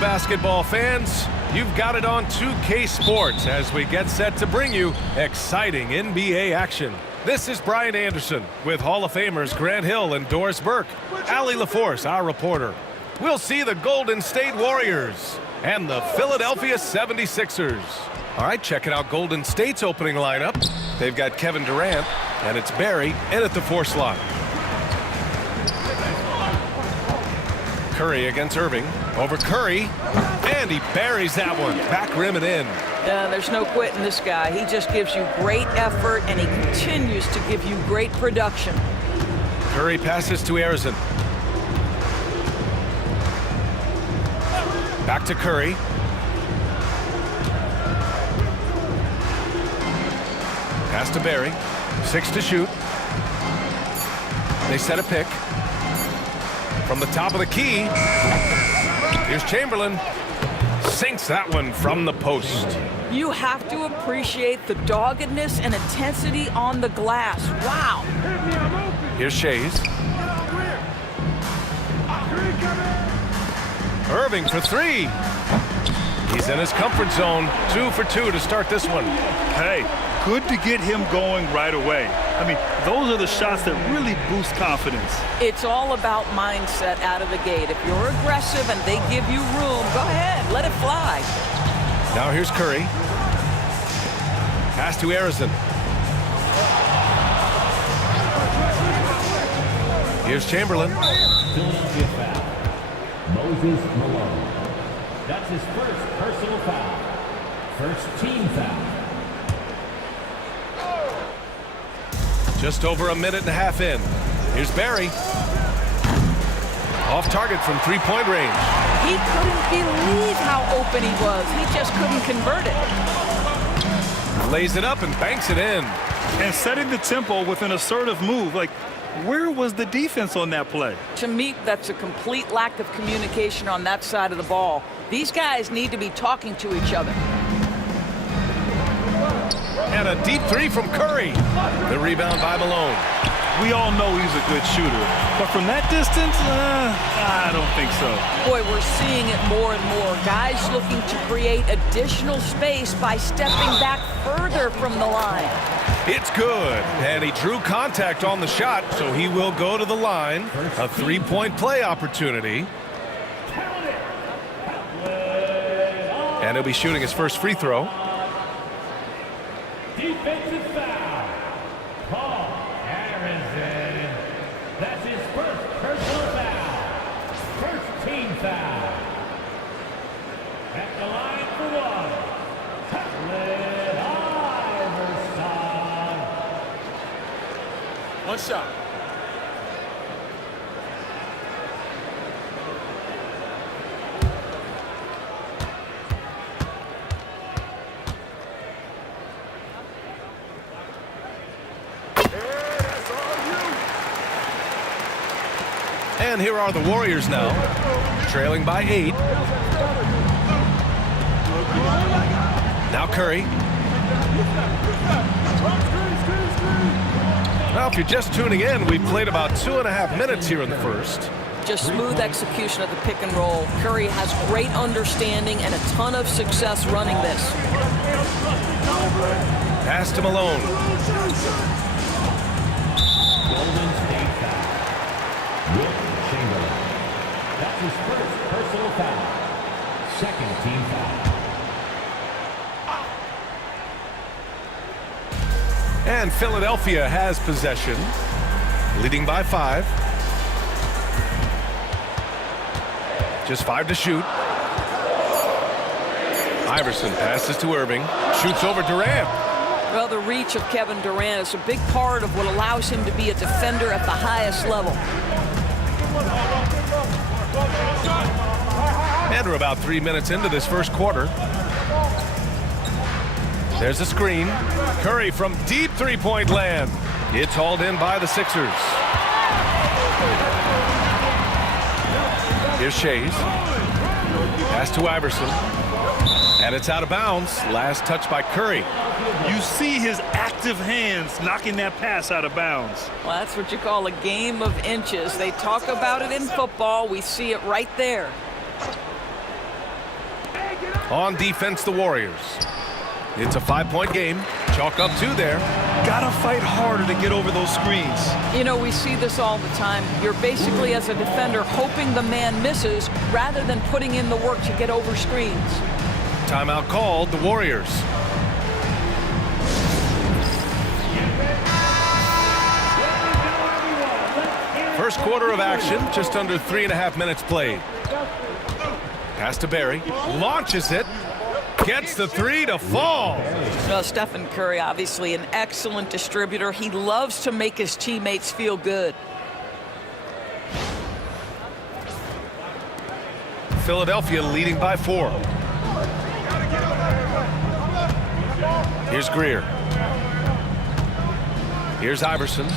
basketball fans. You've got it on 2K Sports as we get set to bring you exciting NBA action. This is Brian Anderson with Hall of Famers Grant Hill and Doris Burke. Allie LaForce, our reporter. We'll see the Golden State Warriors and the Philadelphia 76ers. All right, checking out Golden State's opening lineup. They've got Kevin Durant, and it's Barry in at the 4 slot. Curry against Irving. Over Curry, and he buries that one. Back rim and in. There's no quitting this guy. He just gives you great effort, and he continues to give you great production. Curry passes to Arizin. Back to Curry. Pass to Barry. 6 to shoot. They set a pick. From the top of the key. Here's Chamberlain. Sinks that one from the post. You have to appreciate the doggedness and intensity on the glass. Wow. Here's Shays. Irving for 3. He's in his comfort zone. 2 for 2 to start this one. Hey, good to get him going right away. I mean, those are the shots that really boost confidence. It's all about mindset out of the gate. If you're aggressive and they give you room, go ahead, let it fly. Now here's Curry. Pass to Arizin. Here's Chamberlain. Philadelphia foul. Moses Malone. That's his first personal foul. First team foul. Just over a minute and a half in. Here's Barry. Off target from 3-point range. He couldn't believe how open he was. He just couldn't convert it. Lays it up and banks it in. And setting the tempo with an assertive move. Like, where was the defense on that play? To me, that's a complete lack of communication on that side of the ball. These guys need to be talking to each other. And a deep 3 from Curry. The rebound by Malone. We all know he's a good shooter. But from that distance, I don't think so. Boy, we're seeing it more and more. Guys looking to create additional space by stepping back further from the line. It's good. And he drew contact on the shot, so he will go to the line. A 3-point play opportunity. And he'll be shooting his first free throw. Defensive foul. Paul Arizin. That's his first personal foul. First team foul. At the line for 1. Allen Iverson. One shot. And here are the Warriors now, trailing by 8. Now Curry. Well, if you're just tuning in, we've played about 2.5 minutes here in the first. Just smooth execution of the pick and roll. Curry has great understanding and a ton of success running this. Pass to Malone. Golden State foul. Wilt Chamberlain. That's his first personal foul. Second team foul. And Philadelphia has possession, leading by 5. Just 5 to shoot. Iverson passes to Irving, shoots over Durant. Well, the reach of Kevin Durant is a big part of what allows him to be a defender at the highest level. And we're about 3 minutes into this first quarter. There's a screen. Curry from deep 3-point land. It's hauled in by the Sixers. Here's Shays. Pass to Iverson. And it's out of bounds. Last touch by Curry. You see his active hands knocking that pass out of bounds. Well, that's what you call a game of inches. They talk about it in football. We see it right there. On defense, the Warriors. It's a 5-point game. Chalk up 2 there. Gotta fight harder to get over those screens. You know, we see this all the time. You're basically, as a defender, hoping the man misses rather than putting in the work to get over screens. Timeout called, the Warriors. First quarter of action, just under 3.5 minutes played. Pass to Barry, launches it, gets the 3 to fall. Well, Stephen Curry, obviously an excellent distributor. He loves to make his teammates feel good. Philadelphia leading by 4. Here's Greer. Here's Iverson.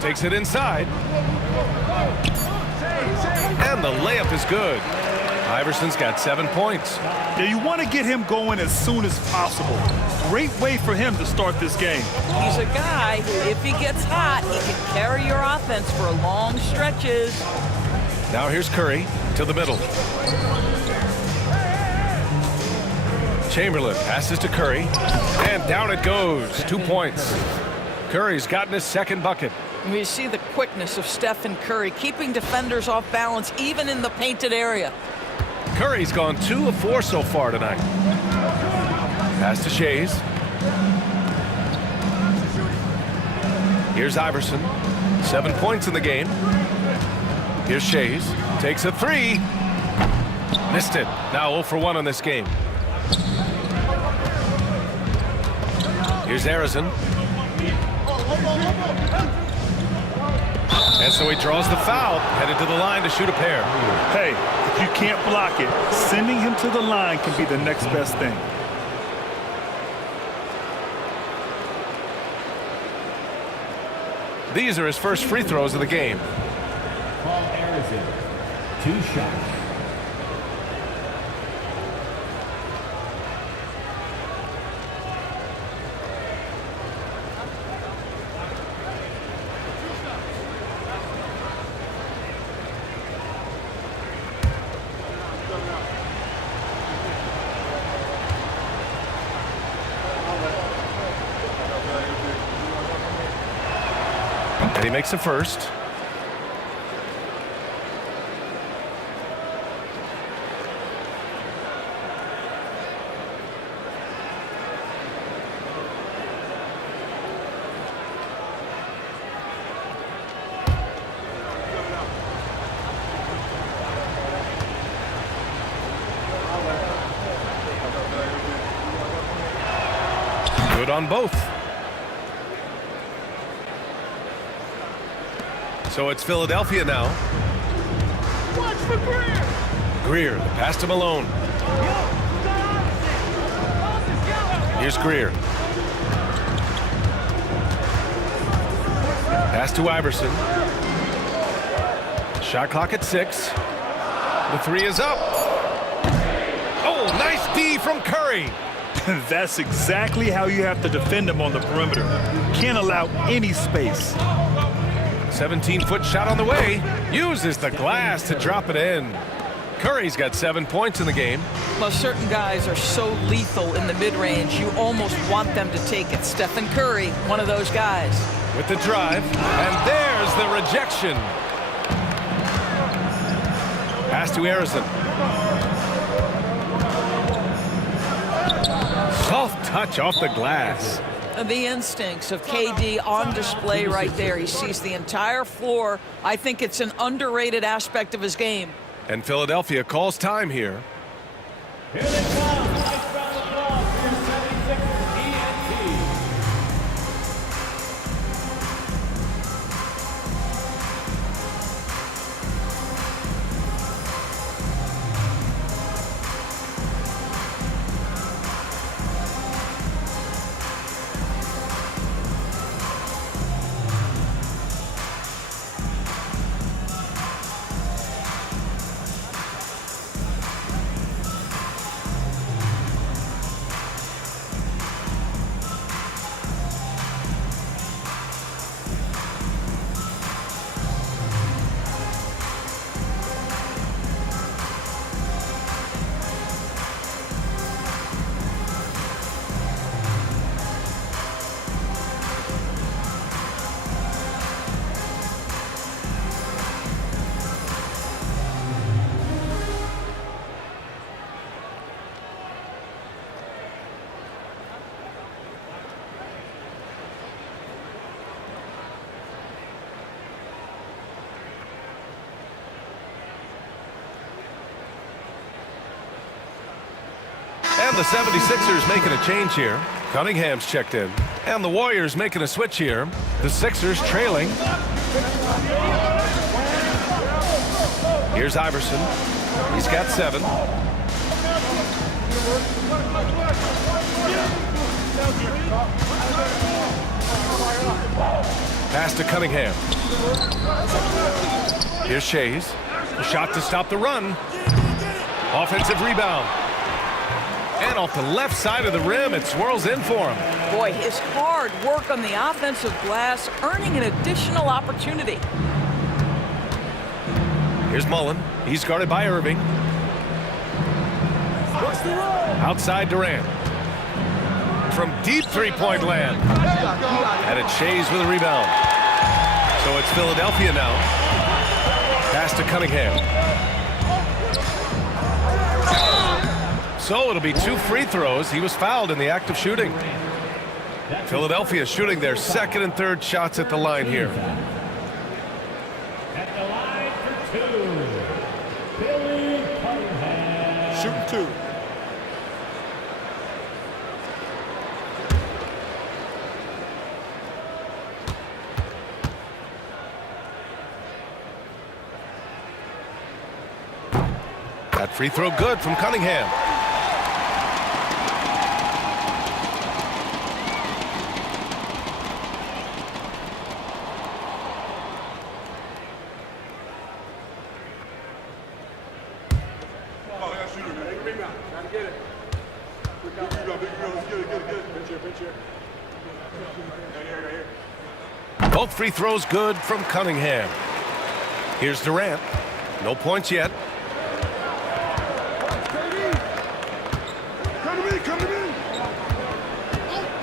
Takes it inside. And the layup is good. Iverson's got 7 points. Yeah, you want to get him going as soon as possible. Great way for him to start this game. He's a guy who, if he gets hot, he can carry your offense for long stretches. Now here's Curry to the middle. Chamberlain passes to Curry, and down it goes. 2 points. Curry's gotten his second bucket. We see the quickness of Stephen Curry, keeping defenders off balance even in the painted area. Curry's gone 2 of 4 so far tonight. Pass to Shays. Here's Iverson. 7 points in the game. Here's Shays. Takes a 3. Missed it. Now 0 for 1 on this game. Here's Arizon. And so he draws the foul, headed to the line to shoot a pair. Hey, if you can't block it, sending him to the line can be the next best thing. These are his first free throws of the game. Paul Arizin, 2 shots. And he makes the first. Good on both. So it's Philadelphia now. Watch for Greer. Greer, the pass to Malone. Here's Greer. Pass to Iverson. Shot clock at 6. The 3 is up. Oh, nice D from Curry. That's exactly how you have to defend him on the perimeter. Can't allow any space. 17-foot shot on the way. Uses the glass to drop it in. Curry's got 7 points in the game. Well, certain guys are so lethal in the mid-range, you almost want them to take it. Stephen Curry, one of those guys. With the drive, and there's the rejection. Pass to Arizon. Soft touch off the glass. The instincts of KD on display right there. He sees the entire floor. I think it's an underrated aspect of his game. And Philadelphia calls time here. Here they come. Nice round of applause for your 76ers ENT. And the 76ers making a change here. Cunningham's checked in. And the Warriors making a switch here. The Sixers trailing. Here's Iverson. He's got 7. Pass to Cunningham. Here's Shays. A shot to stop the run. Offensive rebound. And off the left side of the rim, it swirls in for him. Boy, his hard work on the offensive glass earning an additional opportunity. Here's Mullen. He's guarded by Irving. Outside Durant. From deep three-point land. And it's Shays with a rebound. So it's Philadelphia now. Pass to Cunningham. So it'll be 2 free throws. He was fouled in the act of shooting. Philadelphia shooting their second and third shots at the line here. At the line for 2, Billy Cunningham. Shooting 2. That free throw good from Cunningham. Both free throws good from Cunningham. Here's Durant. No points yet.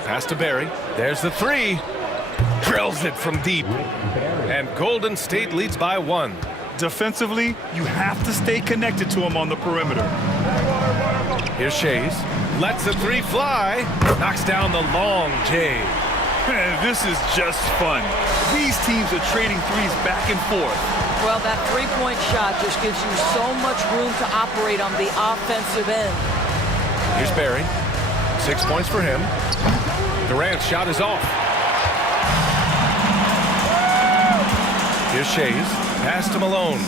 Pass to Barry. There's the 3. Drills it from deep. And Golden State leads by 1. Defensively, you have to stay connected to him on the perimeter. Here's Shays. Lets the 3 fly. Knocks down the long J. Man, this is just fun. These teams are trading threes back and forth. Well, that three-point shot just gives you so much room to operate on the offensive end. Here's Barry. 6 points for him. Durant's shot is off. Here's Shays. Pass to Malone.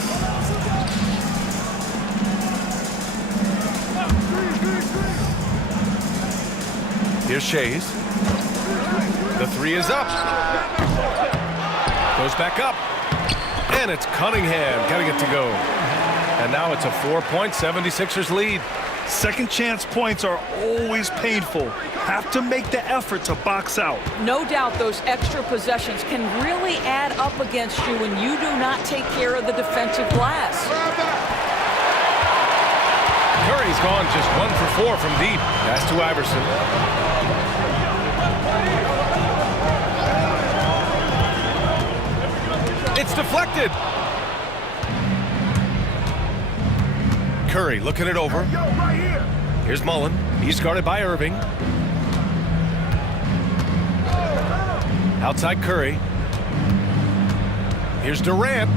Here's Shays. The 3 is up. Goes back up. And it's Cunningham getting it to go. And now it's a 4-point 76ers lead. Second chance points are always painful. Have to make the effort to box out. No doubt those extra possessions can really add up against you when you do not take care of the defensive glass. Curry's gone just 1 for 4 from deep. Pass to Iverson. It's deflected. Curry looking it over. Here's Mullen. He's guarded by Irving. Outside Curry. Here's Durant.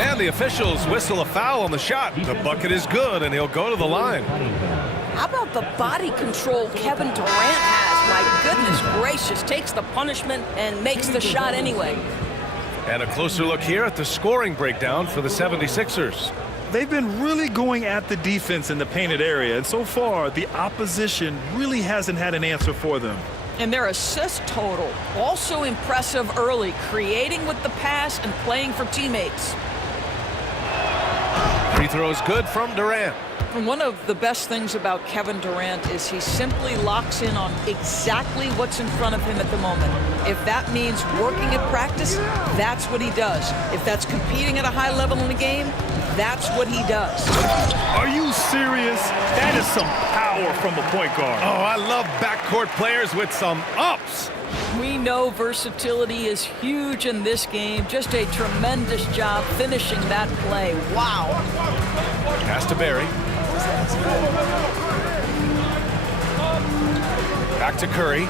And the officials whistle a foul on the shot. The bucket is good, and he'll go to the line. How about the body control Kevin Durant has? My goodness gracious, takes the punishment and makes the shot anyway. And a closer look here at the scoring breakdown for the 76ers. They've been really going at the defense in the painted area, and so far, the opposition really hasn't had an answer for them. And their assist total, also impressive early, creating with the pass and playing for teammates. Free throws good from Durant. And one of the best things about Kevin Durant is he simply locks in on exactly what's in front of him at the moment. If that means working at practice, that's what he does. If that's competing at a high level in the game, that's what he does. Are you serious? That is some power from a point guard. Oh, I love backcourt players with some ups. We know versatility is huge in this game. Just a tremendous job finishing that play. Wow. Pass to Barry. Back to Curry.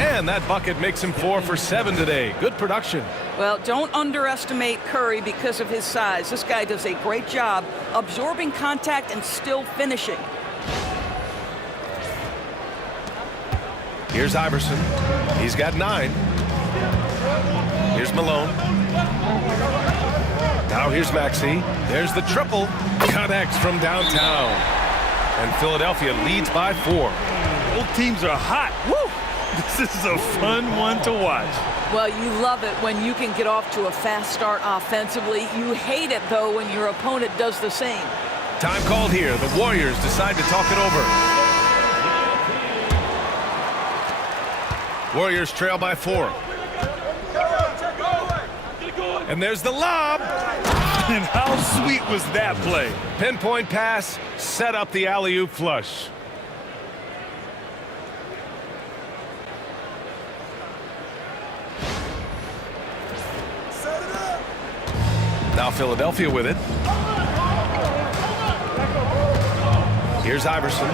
And that bucket makes him 4 for 7 today. Good production. Well, don't underestimate Curry because of his size. This guy does a great job absorbing contact and still finishing. Here's Iverson. He's got 9. Here's Malone. Now here's Maxey. There's the triple. Connects from downtown. And Philadelphia leads by 4. Both teams are hot. Woo! This is a fun one to watch. Well, you love it when you can get off to a fast start offensively. You hate it, though, when your opponent does the same. Time called here. The Warriors decide to talk it over. Warriors trail by 4. And there's the lob. And how sweet was that play? Pinpoint pass, set up the alley-oop flush. Now Philadelphia with it. Here's Iverson.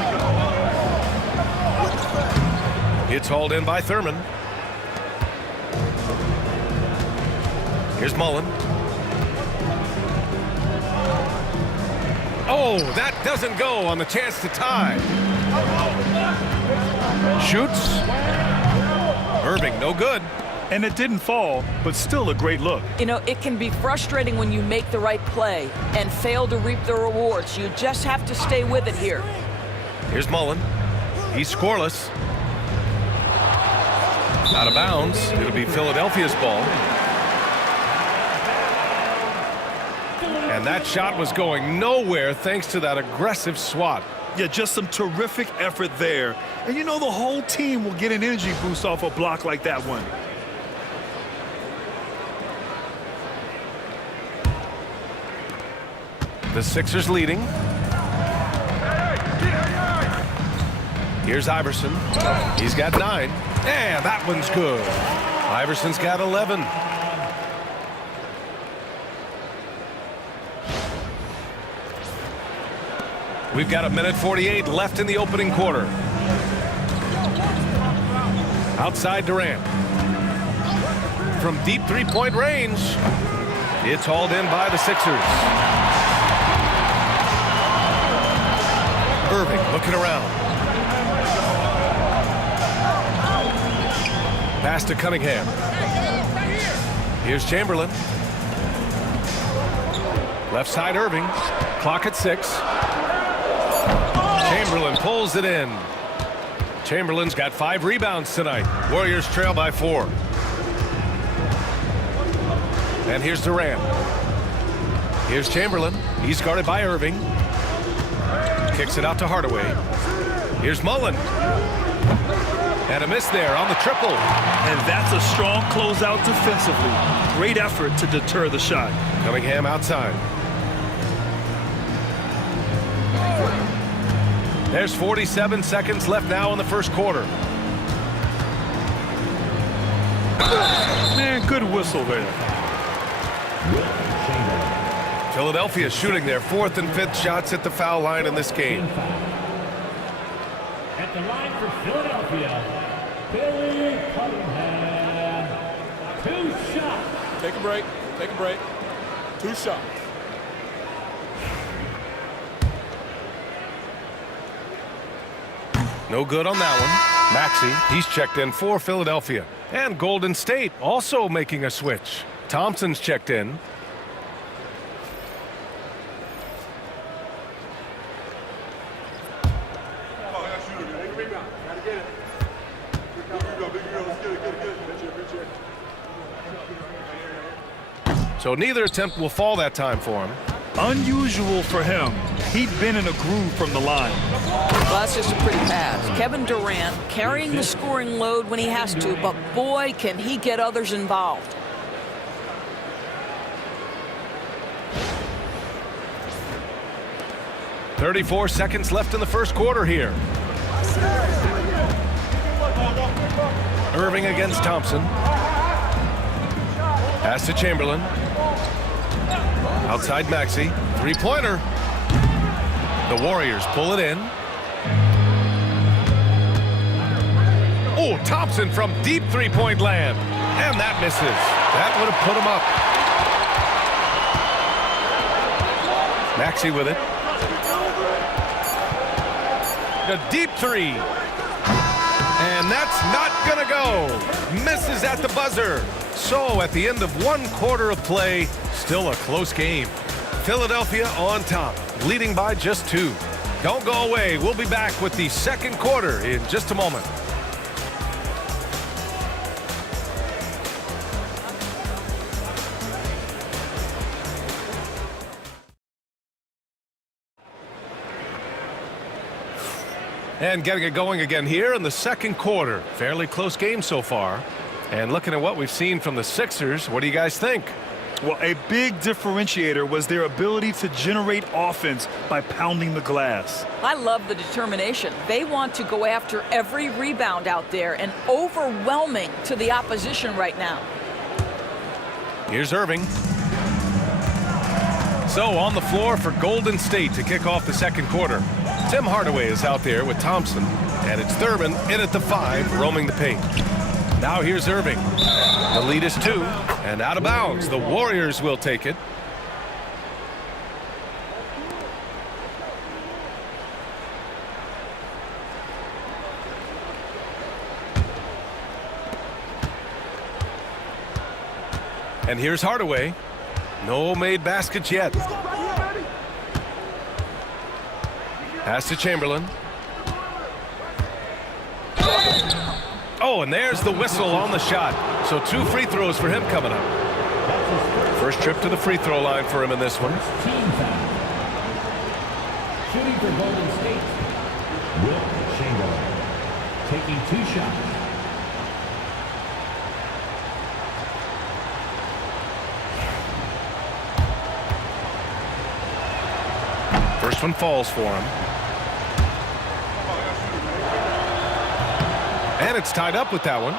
It's hauled in by Thurman. Here's Mullen. Oh, that doesn't go on the chance to tie. Shoots. Irving, no good. And it didn't fall, but still a great look. You know, it can be frustrating when you make the right play and fail to reap the rewards. You just have to stay with it here. Here's Mullen. He's scoreless. Out of bounds. It'll be Philadelphia's ball. And that shot was going nowhere thanks to that aggressive swat. Yeah, just some terrific effort there. And you know the whole team will get an energy boost off a block like that one. The Sixers leading. Here's Iverson. He's got 9. And that one's good. Iverson's got 11. We've got 1:48 left in the opening quarter. Outside Durant. From deep three-point range. It's hauled in by the Sixers. Irving looking around. Pass to Cunningham. Here's Chamberlain. Left side Irving. Clock at 6. Chamberlain pulls it in. Chamberlain's got 5 rebounds tonight. Warriors trail by 4. And here's Durant. Here's Chamberlain. He's guarded by Irving. Kicks it out to Hardaway. Here's Mullen. And a miss there on the triple. And that's a strong closeout defensively. Great effort to deter the shot. Cunningham outside. There's 47 seconds left now in the first quarter. Man, good whistle there. Philadelphia shooting their 4th and 5th shots at the foul line in this game. At the line for Philadelphia, Billy Cunningham. 2 shots. Take a break. Take a break. 2 shots. No good on that one. Maxey, he's checked in for Philadelphia. And Golden State also making a switch. Thompson's checked in. So neither attempt will fall that time for him. Unusual for him. He'd been in a groove from the line. Well, that's just a pretty pass. Kevin Durant carrying the scoring load when he has to, but boy, can he get others involved. .34 seconds left in the first quarter here. Irving against Thompson. Pass to Chamberlain. Outside Maxey. Three-pointer. The Warriors pull it in. Oh, Thompson from deep three-point land. And that misses. That would have put him up. Maxey with it. A deep three. And that's not going to go. Misses at the buzzer. So at the end of 1 quarter of play, still a close game. Philadelphia on top, leading by just 2. Don't go away. We'll be back with the second quarter in just a moment. And getting it going again here in the second quarter. Fairly close game so far. And looking at what we've seen from the Sixers, what do you guys think? Well, a big differentiator was their ability to generate offense by pounding the glass. I love the determination. They want to go after every rebound out there and overwhelming to the opposition right now. Here's Irving. So on the floor for Golden State to kick off the second quarter. Tim Hardaway is out there with Thompson, and it's Thurman in at the 5, roaming the paint. Now here's Irving. The lead is 2, and out of bounds. The Warriors will take it. And here's Hardaway. No made baskets yet. Pass to Chamberlain. Oh, and there's the whistle on the shot. So 2 free throws for him coming up. First trip to the free throw line for him in this one. Team foul. Shooting for Golden State, Wilt Chamberlain. Taking 2 shots. First one falls for him. And it's tied up with that one.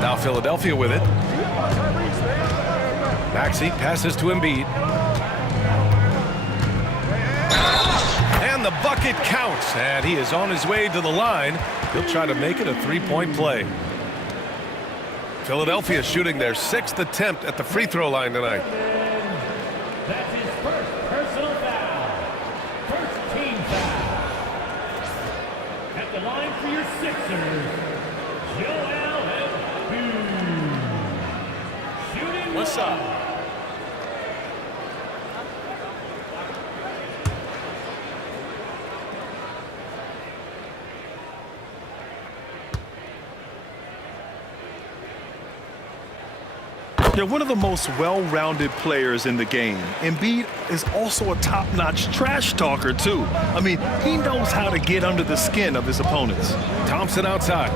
Now Philadelphia with it. Maxey passes to Embiid. And the bucket counts. And he is on his way to the line. He'll try to make it a 3-point play. Philadelphia shooting their 6th attempt at the free throw line tonight. That's his first personal foul. First team foul. At the line for your Sixers, Joel Embiid. Shooting What's up? They're one of the most well-rounded players in the game. Embiid is also a top-notch trash talker, too. I mean, he knows how to get under the skin of his opponents. Thompson outside.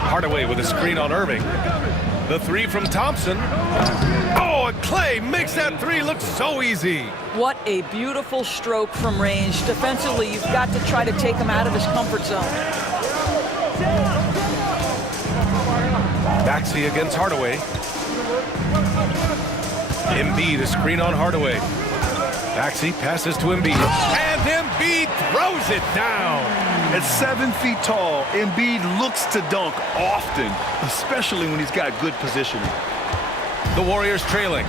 Hardaway with a screen on Irving. The 3 from Thompson. Oh, and Clay makes that 3 look so easy. What a beautiful stroke from range. Defensively, you've got to try to take him out of his comfort zone. Maxey against Hardaway. Embiid, a screen on Hardaway. Maxey passes to Embiid. And Embiid throws it down. At 7 feet tall, Embiid looks to dunk often, especially when he's got good positioning. The Warriors trailing.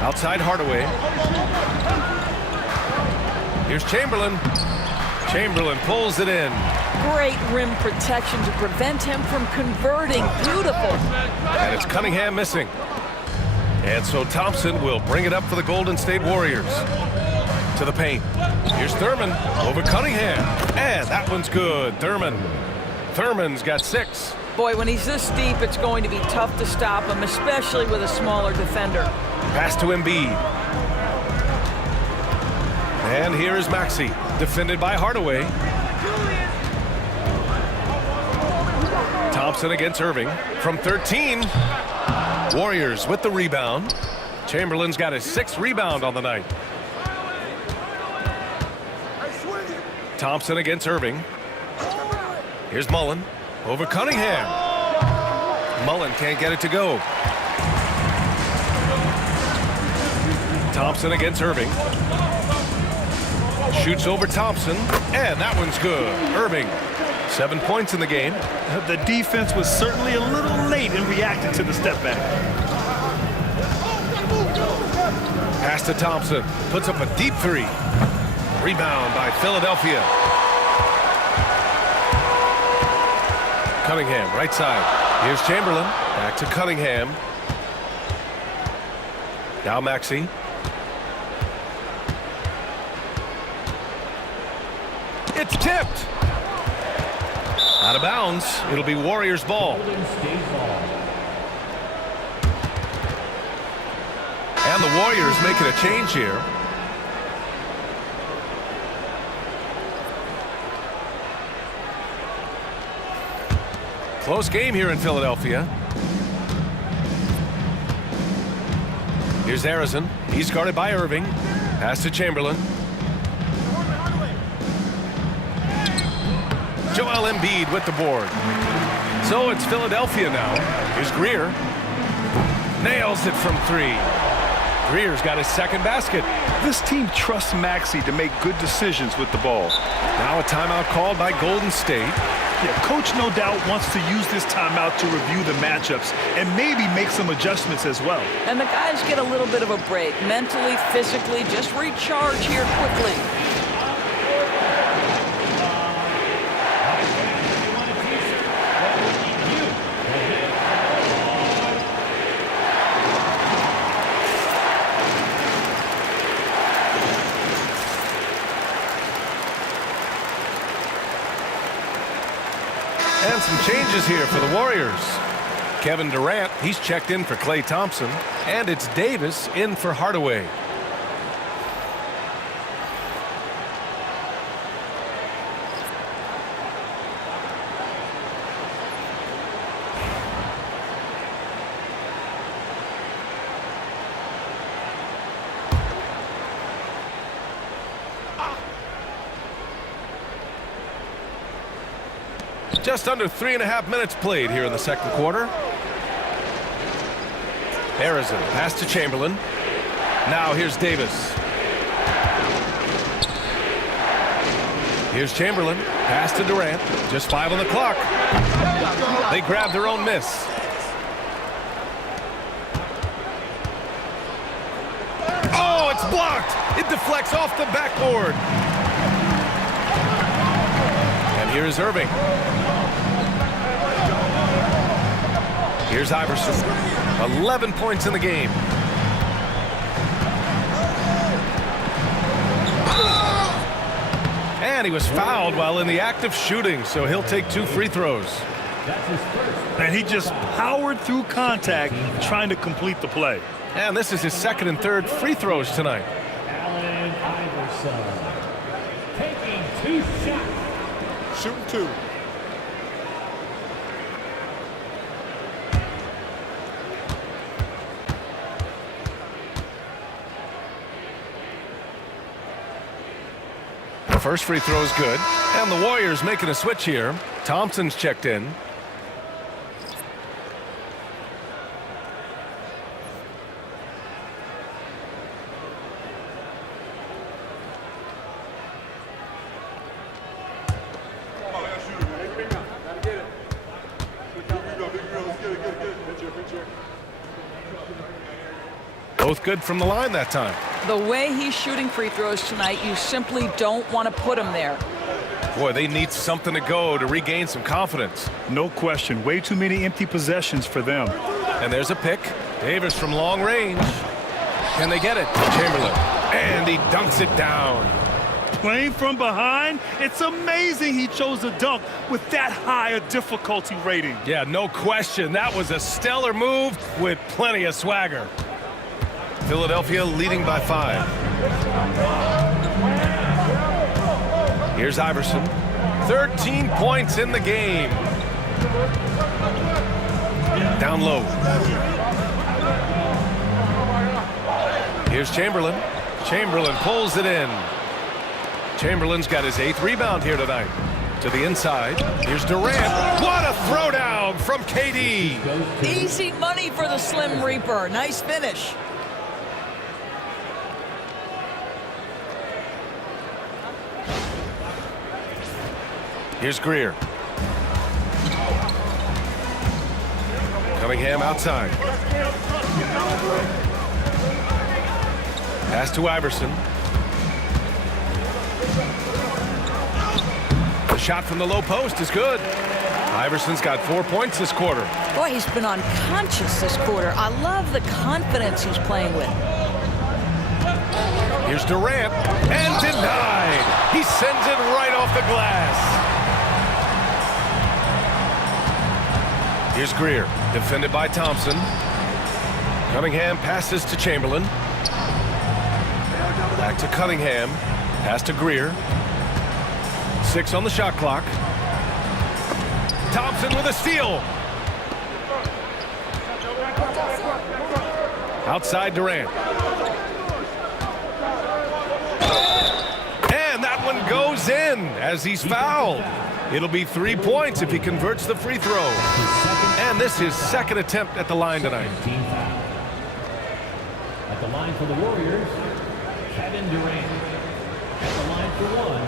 Outside Hardaway. Here's Chamberlain. Chamberlain pulls it in. Great rim protection to prevent him from converting. Beautiful. And it's Cunningham missing. And so Thompson will bring it up for the Golden State Warriors. To the paint. Here's Thurman over Cunningham. And that one's good. Thurman's got 6. Boy, when he's this deep, it's going to be tough to stop him, especially with a smaller defender. Pass to Embiid. And here is Maxey, defended by Hardaway. Thompson against Irving from 13. Warriors with the rebound. Chamberlain's got his 6th rebound on the night. Thompson against Irving. Here's Mullen over Cunningham. Mullen can't get it to go. Thompson against Irving. Shoots over Thompson, and that one's good. Irving, 7 points in the game. The defense was certainly a little late in reacting to the step back. Pass to Thompson. Puts up a deep three. Rebound by Philadelphia. Cunningham, right side. Here's Chamberlain. Back to Cunningham. Now Maxey. It's tipped. Out of bounds. It'll be Warriors ball. Golden State ball. And the Warriors making a change here. Close game here in Philadelphia. Here's Harrison. He's guarded by Irving. Pass to Chamberlain. Joel Embiid with the board. So it's Philadelphia now. Here's Greer. Nails it from three. Greer's got his second basket. This team trusts Maxey to make good decisions with the ball. Now a timeout called by Golden State. Yeah, coach no doubt wants to use this timeout to review the matchups and maybe make some adjustments as well. And the guys get a little bit of a break, mentally, physically, just recharge here quickly. And some changes here for the Warriors. Kevin Durant, he's checked in for Klay Thompson. And it's Davis in for Hardaway. Just under 3.5 minutes played here in the second quarter. Harrison, pass to Chamberlain. Now here's Davis. Here's Chamberlain, pass to Durant. Just 5 on the clock. They grab their own miss. Oh, it's blocked. It deflects off the backboard. And here's Irving. Here's Iverson. 11 points in the game. And he was fouled while in the act of shooting, so he'll take 2 free throws. That's his first. And he just powered through contact trying to complete the play. And this is his second and third free throws tonight. Allen Iverson taking 2 shots. Shooting 2. The first free throw is good. And the Warriors making a switch here. Thompson's checked in. Both good from the line that time. The way he's shooting free throws tonight, you simply don't want to put him there. Boy, they need something to go to regain some confidence. No question. Way too many empty possessions for them. And there's a pick. Davis from long range. Can they get it? Chamberlain. And he dunks it down. Playing from behind, it's amazing he chose a dunk with that high a difficulty rating. Yeah, no question. That was a stellar move with plenty of swagger. Philadelphia leading by 5. Here's Iverson. 13 points in the game. Down low. Here's Chamberlain. Chamberlain pulls it in. Chamberlain's got his 8th rebound here tonight. To the inside. Here's Durant. What a throwdown from KD. Easy money for the Slim Reaper. Nice finish. Here's Greer. Cunningham outside. Pass to Iverson. The shot from the low post is good. Iverson's got 4 points this quarter. Boy, he's been unconscious this quarter. I love the confidence he's playing with. Here's Durant, and denied. He sends it right off the glass. Here's Greer, defended by Thompson. Cunningham passes to Chamberlain. Back to Cunningham. Pass to Greer. 6 on the shot clock. Thompson with a steal. Outside Durant. And that one goes in as he's fouled. It'll be 3 points if he converts the free throw. And this is second attempt at the line tonight. At the line for the Warriors, Kevin Durant. At the line for one.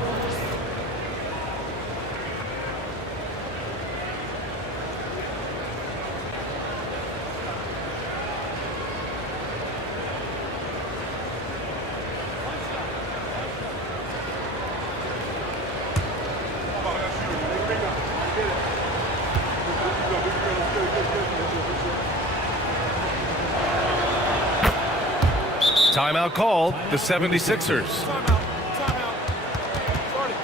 Timeout called, the 76ers. Timeout. Starting.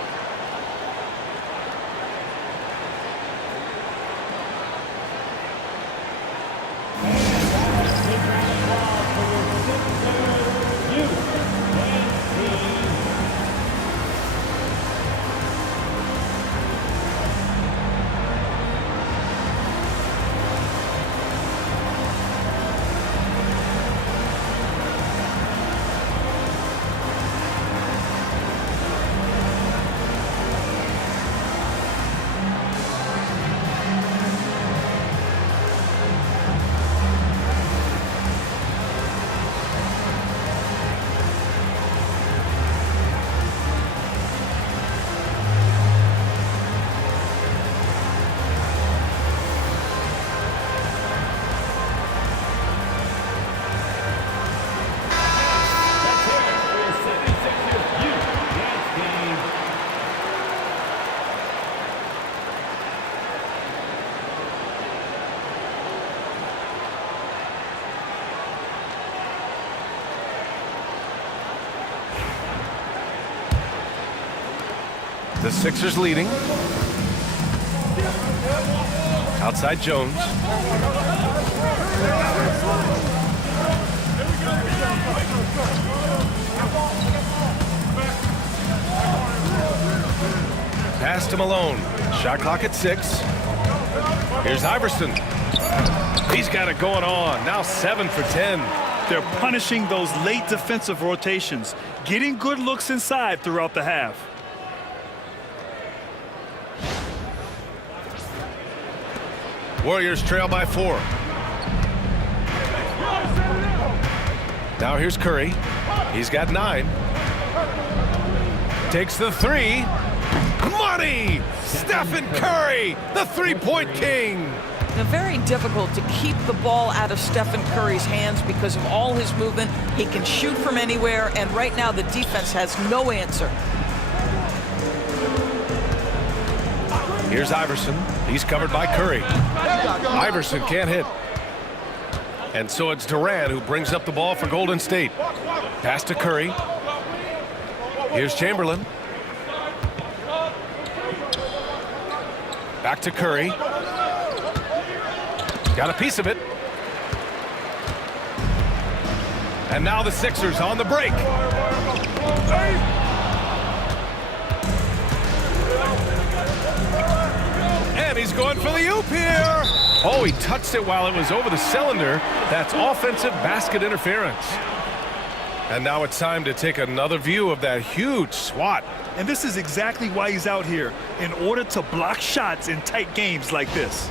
The Sixers leading. Outside Jones. Pass to Malone. Shot clock at 6. Here's Iverson. He's got it going on. Now 7 for 10. They're punishing those late defensive rotations, getting good looks inside throughout the half. Warriors trail by 4. Now here's Curry. He's got 9. Takes the 3. Money! Stephen Curry, the three-point king. Now, very difficult to keep the ball out of Stephen Curry's hands because of all his movement. He can shoot from anywhere, and right now the defense has no answer. Here's Iverson. He's covered by Curry. Iverson can't hit. And so it's Durant who brings up the ball for Golden State. Pass to Curry. Here's Chamberlain. Back to Curry. Got a piece of it. And now the Sixers on the break. And he's going for the oop here. Oh, he touched it while it was over the cylinder. That's offensive basket interference. And now it's time to take another view of that huge swat. And this is exactly why he's out here, in order to block shots in tight games like this.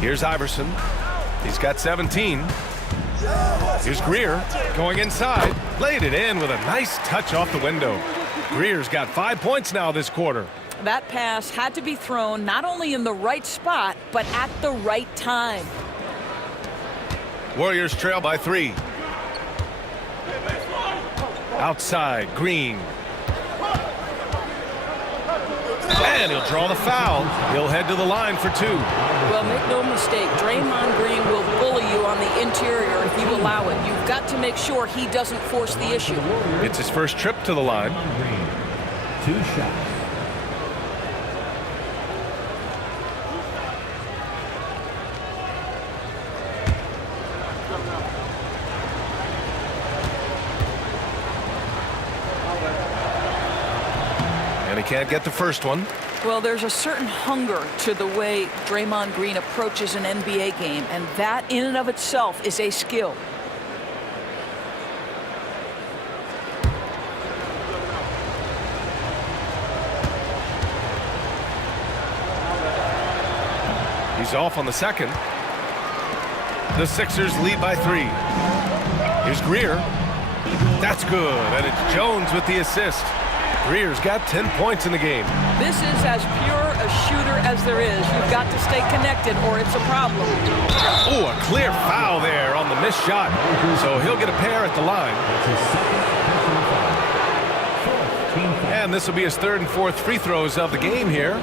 Here's Iverson. He's got 17. Here's Greer going inside. Laid it in with a nice touch off the window. Greer's got 5 points now this quarter. That pass had to be thrown not only in the right spot, but at the right time. Warriors trail by 3. Outside, Green. And he'll draw the foul. He'll head to the line for 2. Well, make no mistake, Draymond Green will bully you on the interior if you allow it. You've got to make sure he doesn't force the issue. It's his first trip to the line. Green, 2 shots. And he can't get the first one. Well, there's a certain hunger to the way Draymond Green approaches an NBA game, and that in and of itself is a skill. He's off on the second. The Sixers lead by 3. Here's Greer. That's good, and it's Jones with the assist. Greer's got 10 points in the game. This is as pure a shooter as there is. You've got to stay connected or it's a problem. Oh, a clear foul there on the missed shot. So he'll get a pair at the line. And this will be his 3rd and 4th free throws of the game here.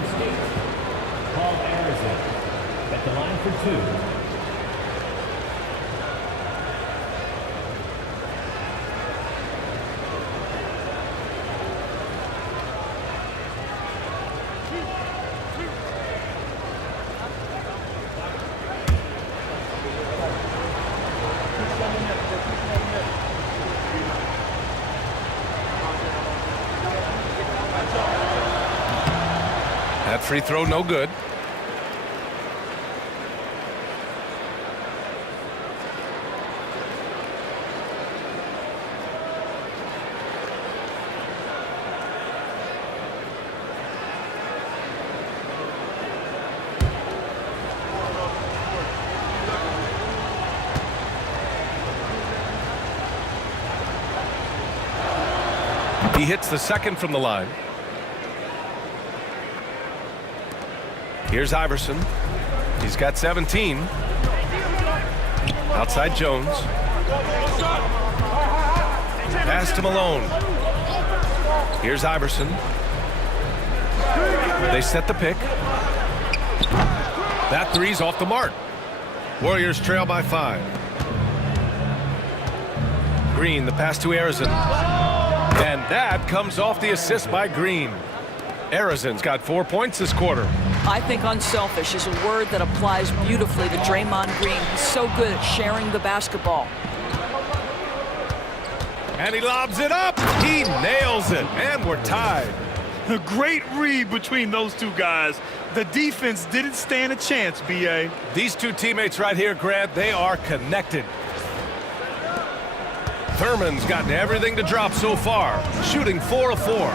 Paul Arizin at the line for 2. That free throw no good. He hits the second from the line. Here's Iverson. He's got 17. Outside Jones. Pass to Malone. Here's Iverson. They set the pick. That three's off the mark. Warriors trail by 5. Green, the pass to Arizin. And that comes off the assist by Green. Arizin's got 4 points this quarter. I think unselfish is a word that applies beautifully to Draymond Green. He's so good at sharing the basketball. And he lobs it up. He nails it. And we're tied. A great read between those two guys. The defense didn't stand a chance, B.A. These two teammates right here, Grant, they are connected. Thurman's gotten everything to drop so far, shooting 4 of 4.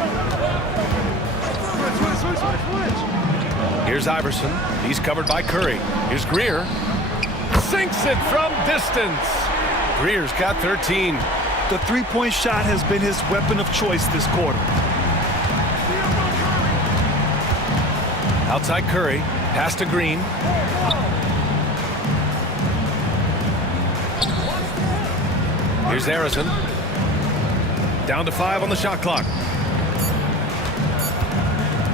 Here's Iverson. He's covered by Curry. Here's Greer. Sinks it from distance. Greer's got 13. The three-point shot has been his weapon of choice this quarter. Outside Curry. Pass to Green. Here's Arizin. Down to 5 on the shot clock.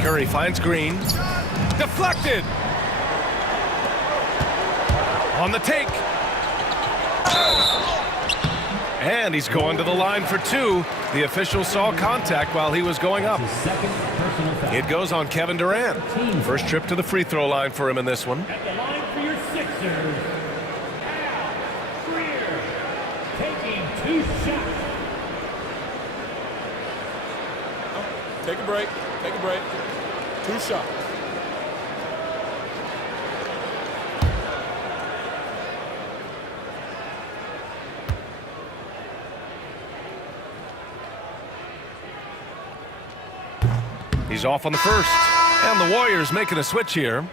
Curry finds Green. Deflected. On the take. And he's going to the line for 2. The official saw contact while he was going up. It goes on Kevin Durant. First trip to the free throw line for him in this one. At the line for your Sixers, Al Greer, taking 2 shots. Take a break. Take a break. 2 shots. He's off on the first. And the Warriors making a switch here.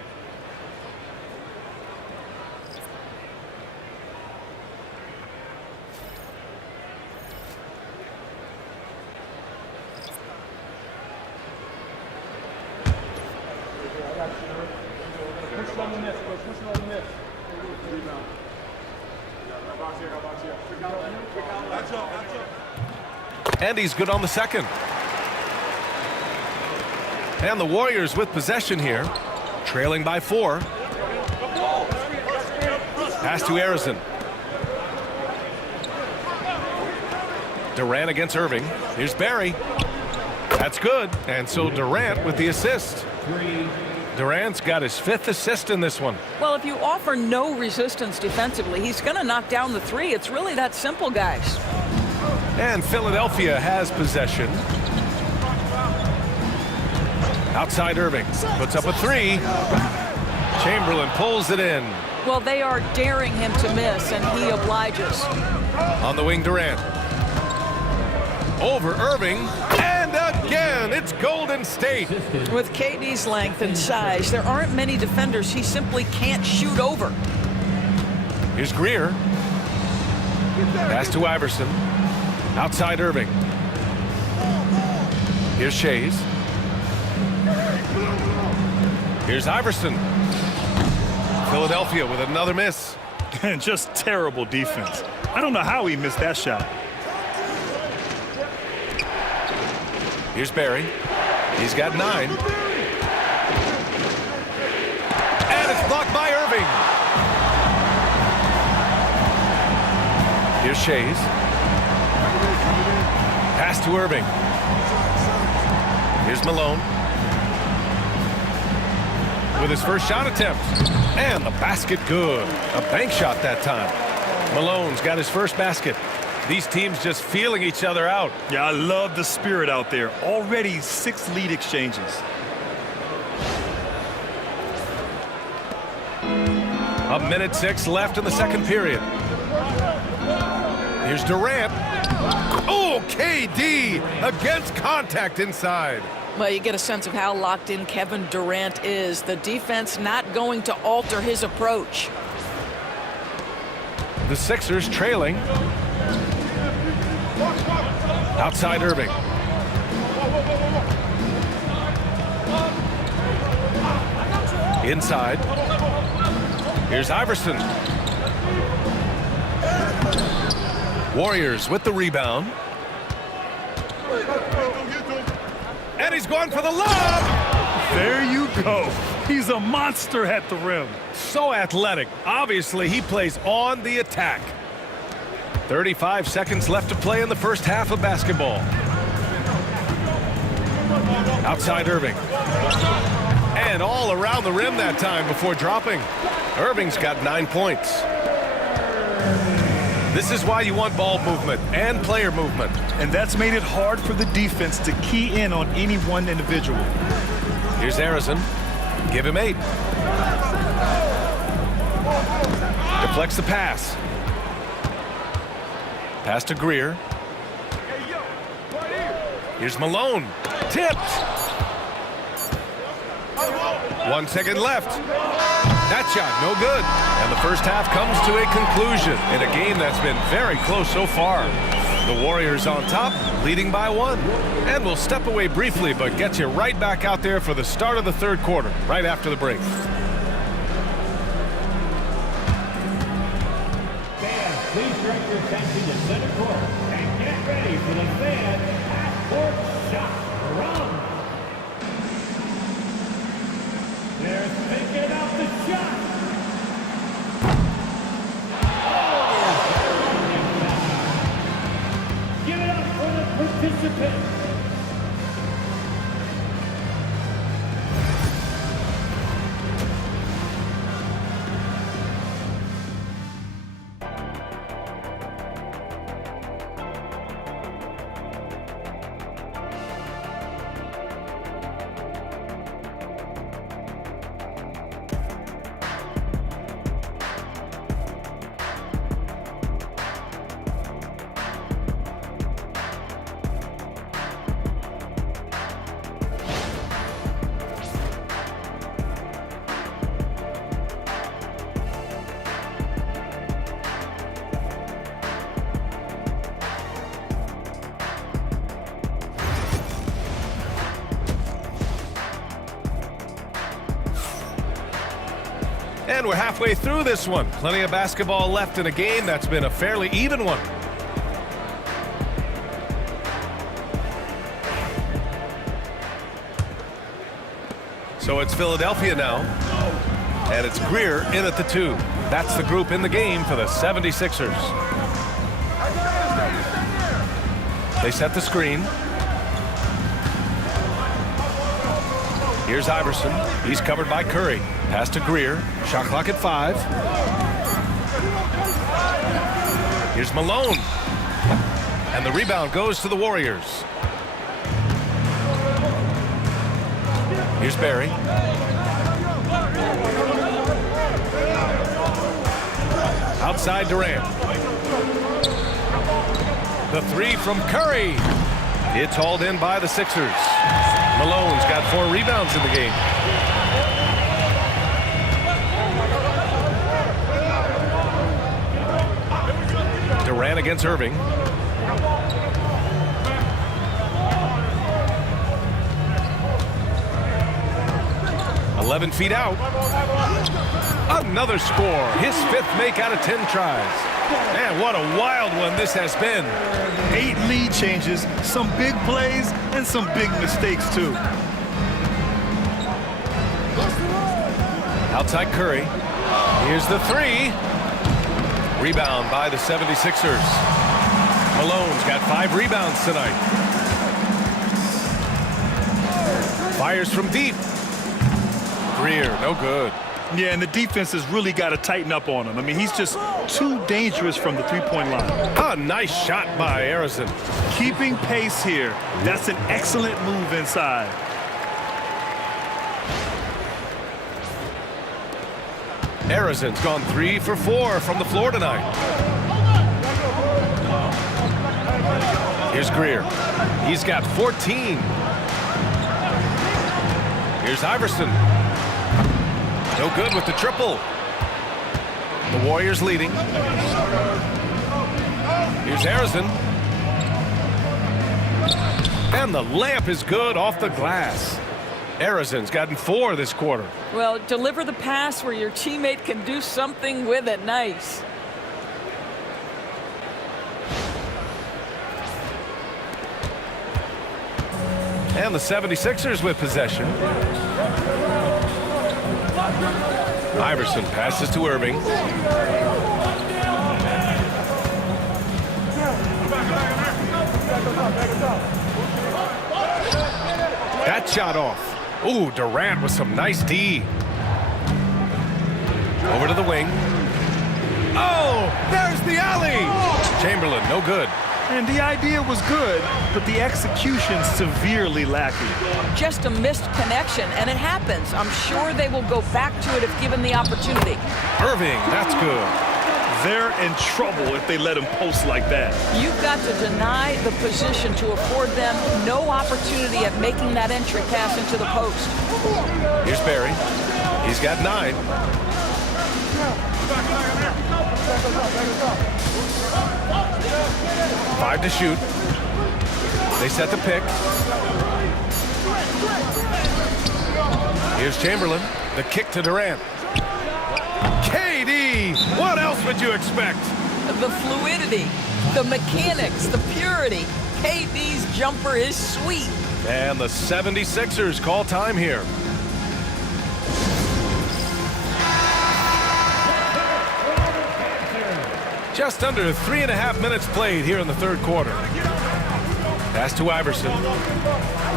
And he's good on the second. And the Warriors with possession here, trailing by 4. Pass to Harrison. Durant against Irving. Here's Barry. That's good. And so Durant with the assist. Durant's got his 5th assist in this one. Well, if you offer no resistance defensively, he's going to knock down the 3. It's really that simple, guys. And Philadelphia has possession. Outside Irving. Puts up a 3. Chamberlain pulls it in. Well, they are daring him to miss, and he obliges. On the wing, Durant. Over Irving. And again, it's Golden State. With KD's length and size, there aren't many defenders he simply can't shoot over. Here's Greer. Pass to Iverson. Outside Irving. Here's Shays. Here's Iverson. Philadelphia with another miss. And just terrible defense. I don't know how he missed that shot. Here's Barry. He's got 9. And it's blocked by Irving. Here's Shays. Pass to Irving. Here's Malone. With his first shot attempt. And the basket good. A bank shot that time. Malone's got his first basket. These teams just feeling each other out. Yeah, I love the spirit out there. Already 6 lead exchanges. A minute 6 left in the second period. Here's Durant. Oh, KD against contact inside. Well, you get a sense of how locked in Kevin Durant is. The defense not going to alter his approach. The Sixers trailing. Outside Irving. Inside. Here's Iverson. Warriors with the rebound. And he's going for the lob. There you go. He's a monster at the rim. So athletic. Obviously, he plays on the attack. 35 seconds left to play in the first half of basketball. Outside Irving. And all around the rim that time before dropping. Irving's got 9 points. This is why you want ball movement and player movement. And that's made it hard for the defense to key in on any one individual. Here's Harrison. Give him 8. Deflects the pass. Pass to Greer. Here's Malone. Tipped. 1 second left. That shot, no good. And the first half comes to a conclusion in a game that's been very close so far. The Warriors on top, leading by 1. And we'll step away briefly, but get you right back out there for the start of the third quarter, right after the break. Fans, please direct your attention to center court and get ready for the fan half-court shot run. They're thinking about the shot. Give it up for the participants. And we're halfway through this one. Plenty of basketball left in a game that's been a fairly even one. So it's Philadelphia now. And it's Greer in at the 2. That's the group in the game for the 76ers. They set the screen. Here's Iverson. He's covered by Curry. Pass to Greer. Shot clock at 5. Here's Malone. And the rebound goes to the Warriors. Here's Barry. Outside Durant. The 3 from Curry. It's hauled in by the Sixers. Malone's got 4 rebounds in the game. Durant against Irving. "11 feet out. Another score. His 5th make out of 10 tries. Man, what a wild one this has been. 8 lead changes, some big plays, and some big mistakes, too. Outside Curry. Here's the 3. Rebound by the 76ers. Malone's got 5 rebounds tonight. Fires from deep. Greer, no good. Yeah, and the defense has really got to tighten up on him. I mean, he's just too dangerous from the three-point line. A nice shot by Harrison. Keeping pace here. That's an excellent move inside. Harrison's gone 3 for 4 from the floor tonight. Here's Greer. He's got 14. Here's Iverson. No good with the triple. The Warriors leading. Here's Harrison. And the layup is good off the glass. Harrison's gotten 4 this quarter. Well, deliver the pass where your teammate can do something with it. Nice. And the 76ers with possession. Iverson passes to Irving. That shot off. Ooh, Durant with some nice D. Over to the wing. Oh, there's the alley. Chamberlain, no good. And the idea was good, but the execution severely lacking. Just a missed connection, and it happens. I'm sure they will go back to it if given the opportunity. Irving, that's good. They're in trouble if they let him post like that. You've got to deny the position to afford them no opportunity at making that entry pass into the post. Here's Barry. He's got 9. Five to shoot. They set the pick. Here's Chamberlain. The kick to Durant. KD! What else would you expect? The fluidity, the mechanics, the purity. KD's jumper is sweet. And the 76ers call time here. Just under 3.5 minutes played here in the third quarter. Pass to Iverson.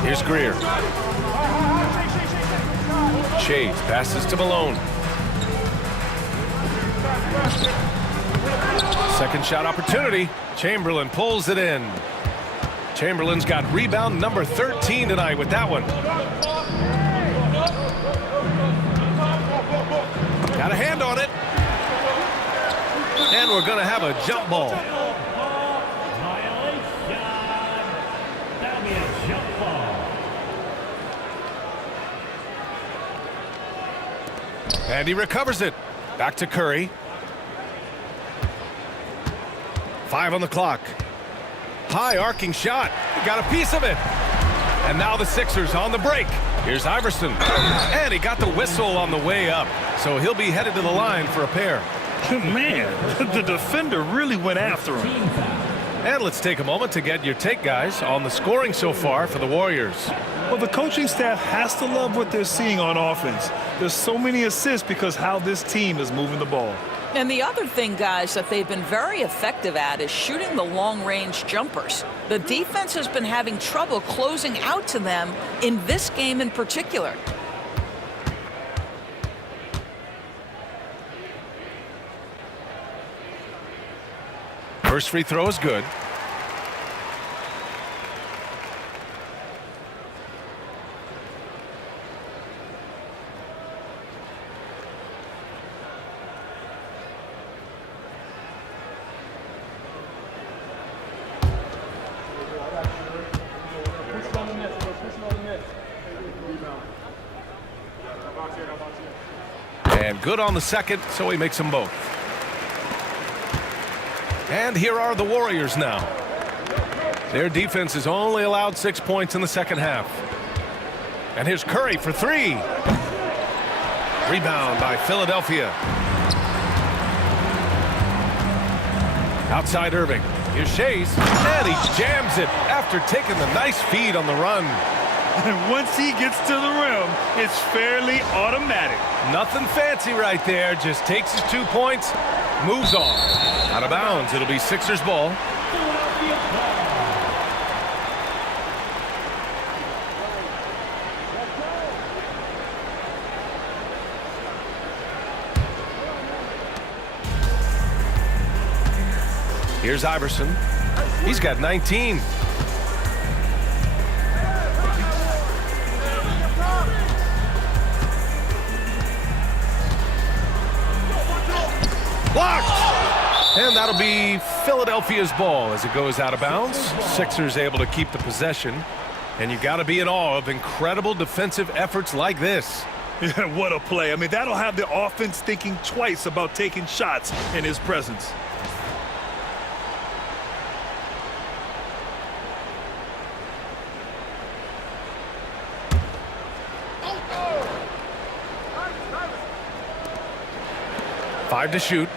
Here's Greer. Shades passes to Malone. Second shot opportunity. Chamberlain pulls it in. Chamberlain's got rebound number 13 tonight with that one. Got a hand on it. And we're going to have a jump ball. That'll be a jump ball. And he recovers it. Back to Curry. 5 on the clock. High arcing shot. Got a piece of it. And now the Sixers on the break. Here's Iverson. And he got the whistle on the way up. So he'll be headed to the line for a pair. Man, the defender really went after him. Team foul. And let's take a moment to get your take, guys, on the scoring so far for the Warriors. Well, the coaching staff has to love what they're seeing on offense. There's so many assists because how this team is moving the ball. And the other thing, guys, that they've been very effective at is shooting the long-range jumpers. The defense has been having trouble closing out to them in this game in particular. First free throw is good. And good on the second, so he makes them both. And here are the Warriors now. Their defense has only allowed 6 points in the second half. And here's Curry for three. Rebound by Philadelphia. Outside Irving. Here's Shays. And he jams it after taking the nice feed on the run. And once he gets to the rim, it's fairly automatic. Nothing fancy right there. Just takes his 2 points, moves on. Out of bounds. It'll be Sixers ball. Philadelphia ball. Here's Iverson. He's got 19. Blocked! And that'll be Philadelphia's ball as it goes out of bounds. Sixers able to keep the possession. And you got to be in awe of incredible defensive efforts like this. Yeah, what a play. I mean, that'll have the offense thinking twice about taking shots in his presence. Five to shoot.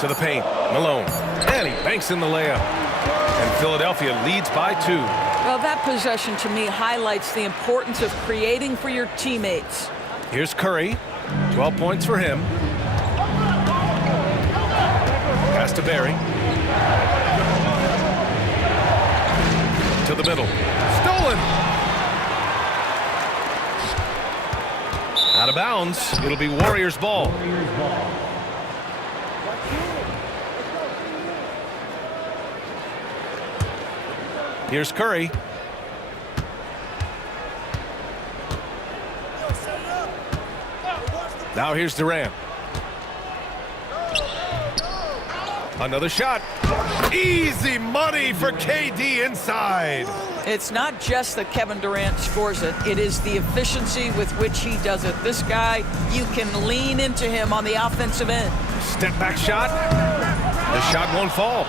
To the paint. Malone. And he banks in the layup. And Philadelphia leads by 2. Well, that possession to me highlights the importance of creating for your teammates. Here's Curry. 12 points for him. Pass to Barry. To the middle. Stolen. Out of bounds. It'll be Warriors ball. Warriors ball. Here's Curry. Now here's Durant. Another shot. Easy money for KD inside. It's not just that Kevin Durant scores it. It is the efficiency with which he does it. This guy, you can lean into him on the offensive end. Step back shot. The shot won't fall.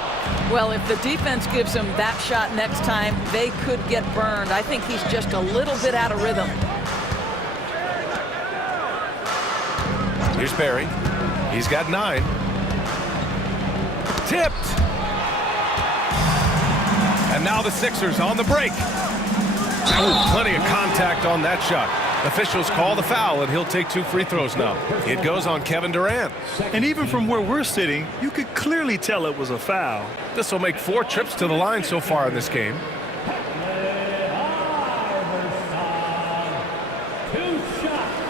Well, if the defense gives him that shot next time, they could get burned. I think he's just a little bit out of rhythm. Here's Barry. He's got 9. Tipped. And now the Sixers on the break. Oh, plenty of contact on that shot. Officials call the foul, and he'll take 2 free throws now. It goes on Kevin Durant. And even from where we're sitting, you could clearly tell it was a foul. This will make 4 trips to the line so far in this game. Iverson. 2 shots.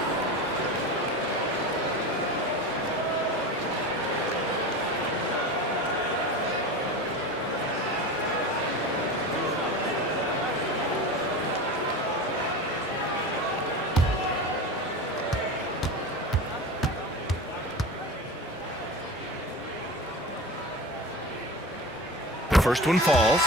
First one falls.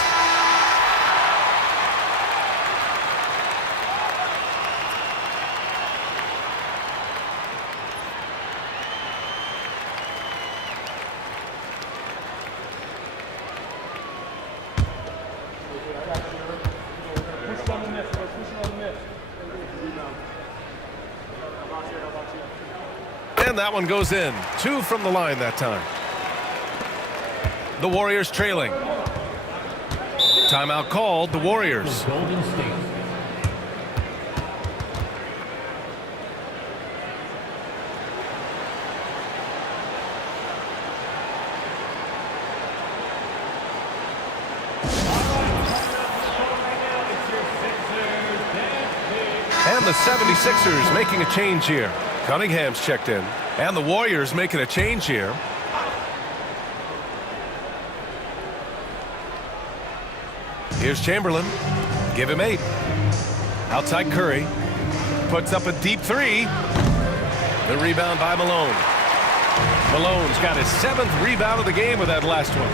And that one goes in. 2 from the line that time. The Warriors trailing. Timeout called, the Warriors. Golden State. And the 76ers making a change here. Cunningham's checked in. And the Warriors making a change here. Here's Chamberlain. Give him 8. Outside Curry. Puts up a deep 3. The rebound by Malone. Malone's got his 7th rebound of the game with that last one.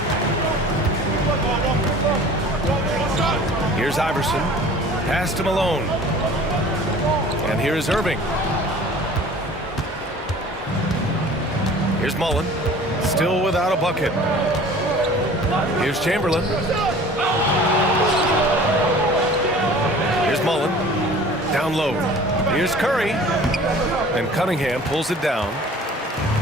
Here's Iverson. Pass to Malone. And here's Irving. Here's Mullen. Still without a bucket. Here's Chamberlain. Here's Mullen. Down low. Here's Curry. And Cunningham pulls it down.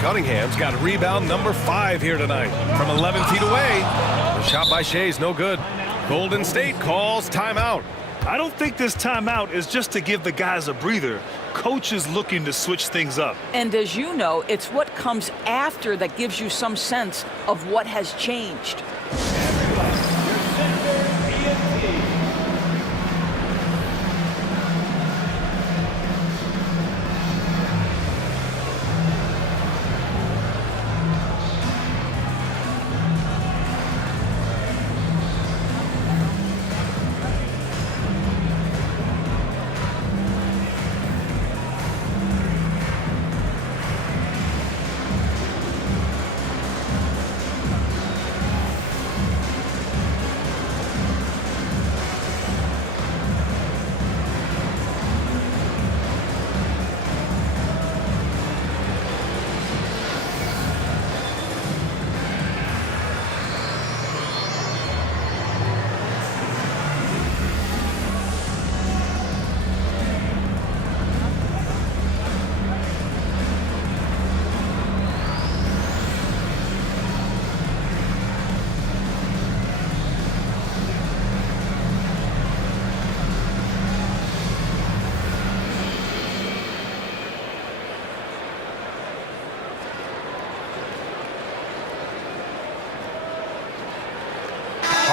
Cunningham's got rebound number 5 here tonight. From 11 feet away. The shot by Shea's no good. Golden State calls timeout. I don't think this timeout is just to give the guys a breather. Coach is looking to switch things up. And as you know, it's what comes after that gives you some sense of what has changed.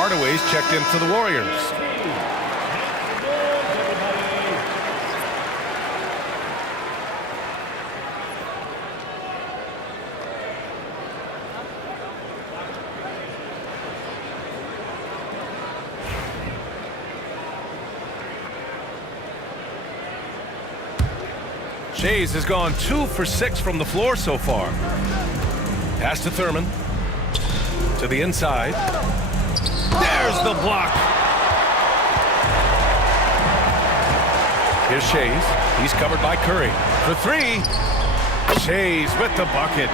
Hardaway's checked in for the Warriors. Shea's has gone 2 for 6 from the floor so far. Pass to Thurman. To the inside. There's the block. Here's Shea's. He's covered by Curry. For 3. Shea's with the bucket.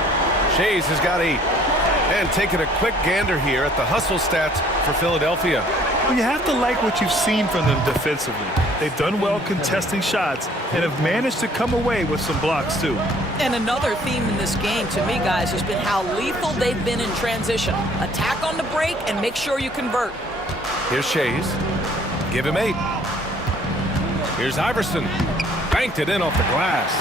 Shea's has got 8. And taking a quick gander here at the hustle stats for Philadelphia. Well, you have to like what you've seen from them defensively. They've done well contesting shots and have managed to come away with some blocks too. And another theme in this game to me, guys, has been how lethal they've been in transition. Attack on the break and make sure you convert. Here's Shea's. Give him 8. Here's Iverson. Banked it in off the glass.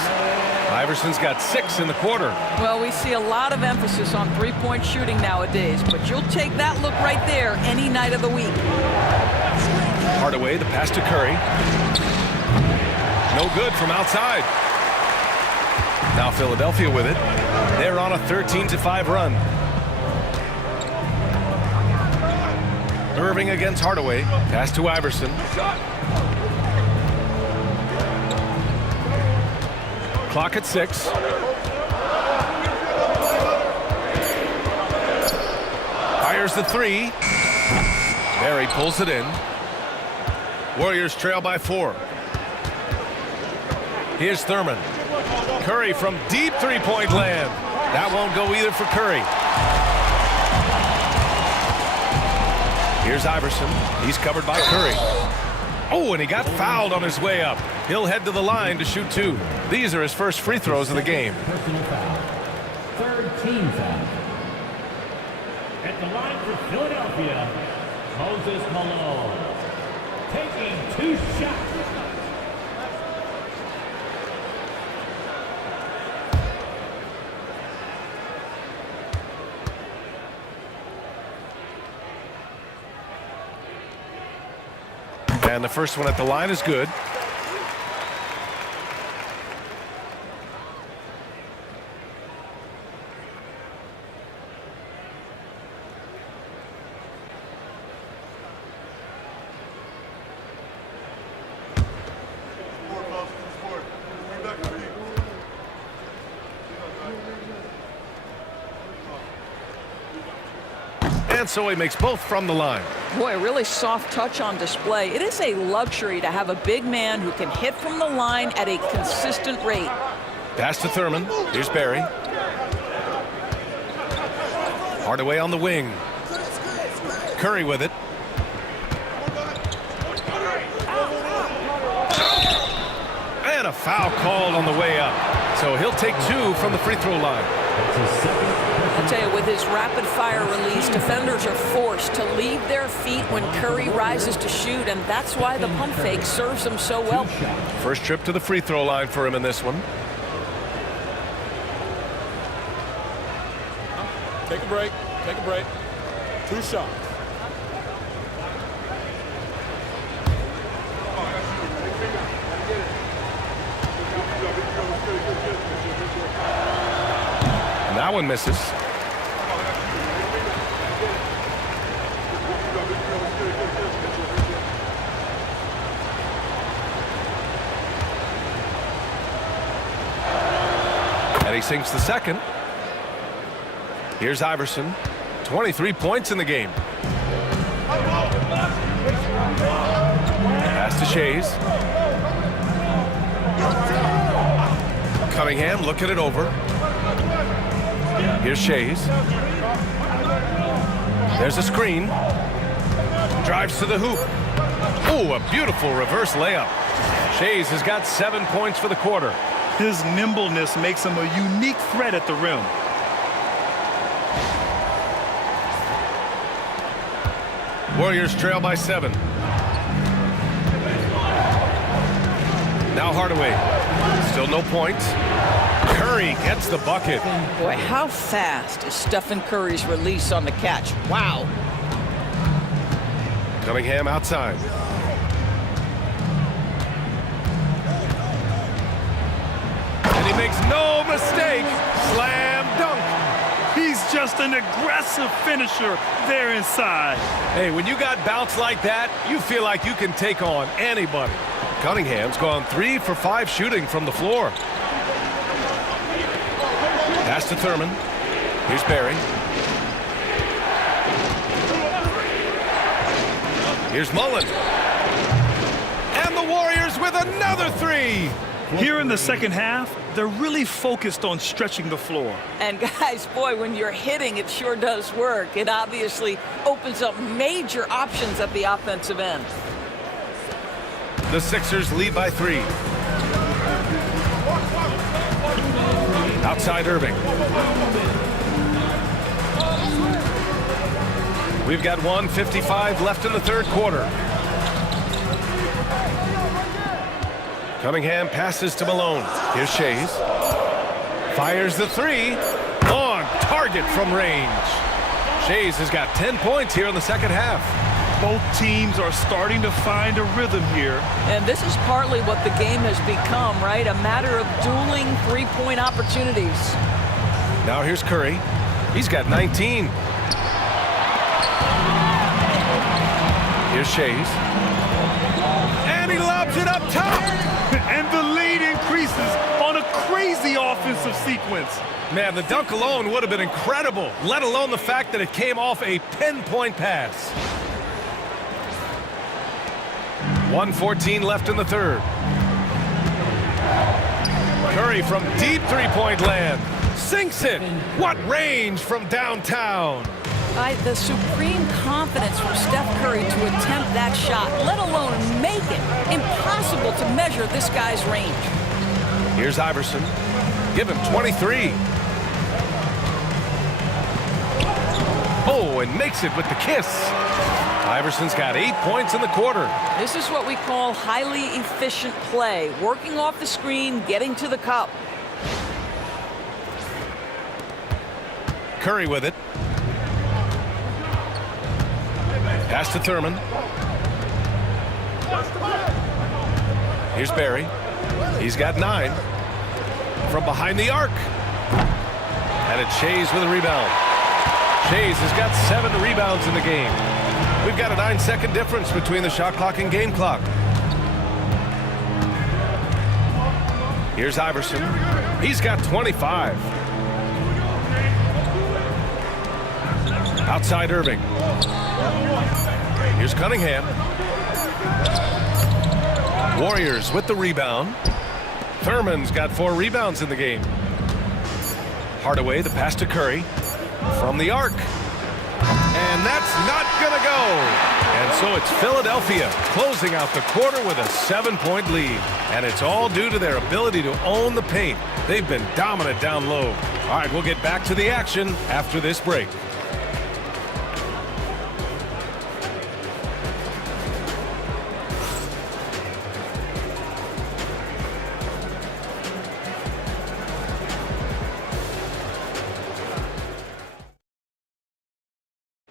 Iverson's got 6 in the quarter. Well, we see a lot of emphasis on three-point shooting nowadays, but you'll take that look right there any night of the week. Hardaway, the pass to Curry. No good from outside. Now Philadelphia with it. They're on a 13-5 run. Irving against Hardaway. Pass to Iverson. Clock at 6. Fires the 3. Barry pulls it in. Warriors trail by 4. Here's Thurman. Curry from deep three-point land. That won't go either for Curry. Here's Iverson. He's covered by Curry. Oh, and he got fouled on his way up. He'll head to the line to shoot 2. These are his first free throws of the game. Personal foul. Third team foul. At the line for Philadelphia, Moses Malone. Taking 2 shots. And the first one at the line is good. And so he makes both from the line. Boy, a really soft touch on display. It is a luxury to have a big man who can hit from the line at a consistent rate. Pass to Thurman. Here's Barry. Hardaway on the wing. Curry with it. And a foul called on the way up. So he'll take 2 from the free throw line. I'll tell you, with his rapid-fire release, defenders are forced to leave their feet when Curry rises to shoot, and that's why the pump fake serves him so well. First trip to the free throw line for him in this one. Take a break. Take a break. 2 shots. And that one misses. And he sinks the second. Here's Iverson. 23 points in the game. Pass to Shays. Cunningham looking it over. Here's Shays. There's a screen. Drives to the hoop. Oh, a beautiful reverse layup. Shays has got 7 points for the quarter. His nimbleness makes him a unique threat at the rim. Warriors trail by 7. Now Hardaway. Still no points. Curry gets the bucket. Boy, how fast is Stephen Curry's release on the catch? Wow. Cunningham outside. And he makes no mistake. Slam dunk. He's just an aggressive finisher there inside. Hey, when you got bounce like that, you feel like you can take on anybody. Cunningham's gone 3 for 5 shooting from the floor. Pass to Thurman. Here's Barry. Here's Mullen. And the Warriors with another 3. Here in the second half, they're really focused on stretching the floor. And guys, boy, when you're hitting, it sure does work. It obviously opens up major options at the offensive end. The Sixers lead by 3. Outside Irving. We've got 1:55 left in the third quarter. Cunningham passes to Malone. Here's Shays. Fires the 3. On target from range. Shays has got 10 points here in the second half. Both teams are starting to find a rhythm here. And this is partly what the game has become, right? A matter of dueling three-point opportunities. Now here's Curry. He's got 19. Here's Shays. And he lobs it up top. And the lead increases on a crazy offensive sequence. Man, the dunk alone would have been incredible, let alone the fact that it came off a 10-point pass. 1:14 left in the third. Curry from deep three-point land. Sinks it. What range from downtown. The supreme confidence from Steph Curry to attempt that shot, let alone make make it. Impossible to measure this guy's range. Here's Iverson. Give him 23. Oh, and makes it with the kiss. Iverson's got 8 points in the quarter. This is what we call highly efficient play. Working off the screen, getting to the cup. Curry with it. Pass to Thurman. Here's Barry. He's got 9. From behind the arc. And it's Shays with a rebound. Shays has got 7 rebounds in the game. We've got a 9-second difference between the shot clock and game clock. Here's Iverson. He's got 25. Outside Irving. Here's Cunningham. Warriors with the rebound. Thurman's got 4 rebounds in the game. Hardaway, the pass to Curry. From the arc. And that's not going to go. And so it's Philadelphia closing out the quarter with a 7-point lead. And it's all due to their ability to own the paint. They've been dominant down low. All right, we'll get back to the action after this break.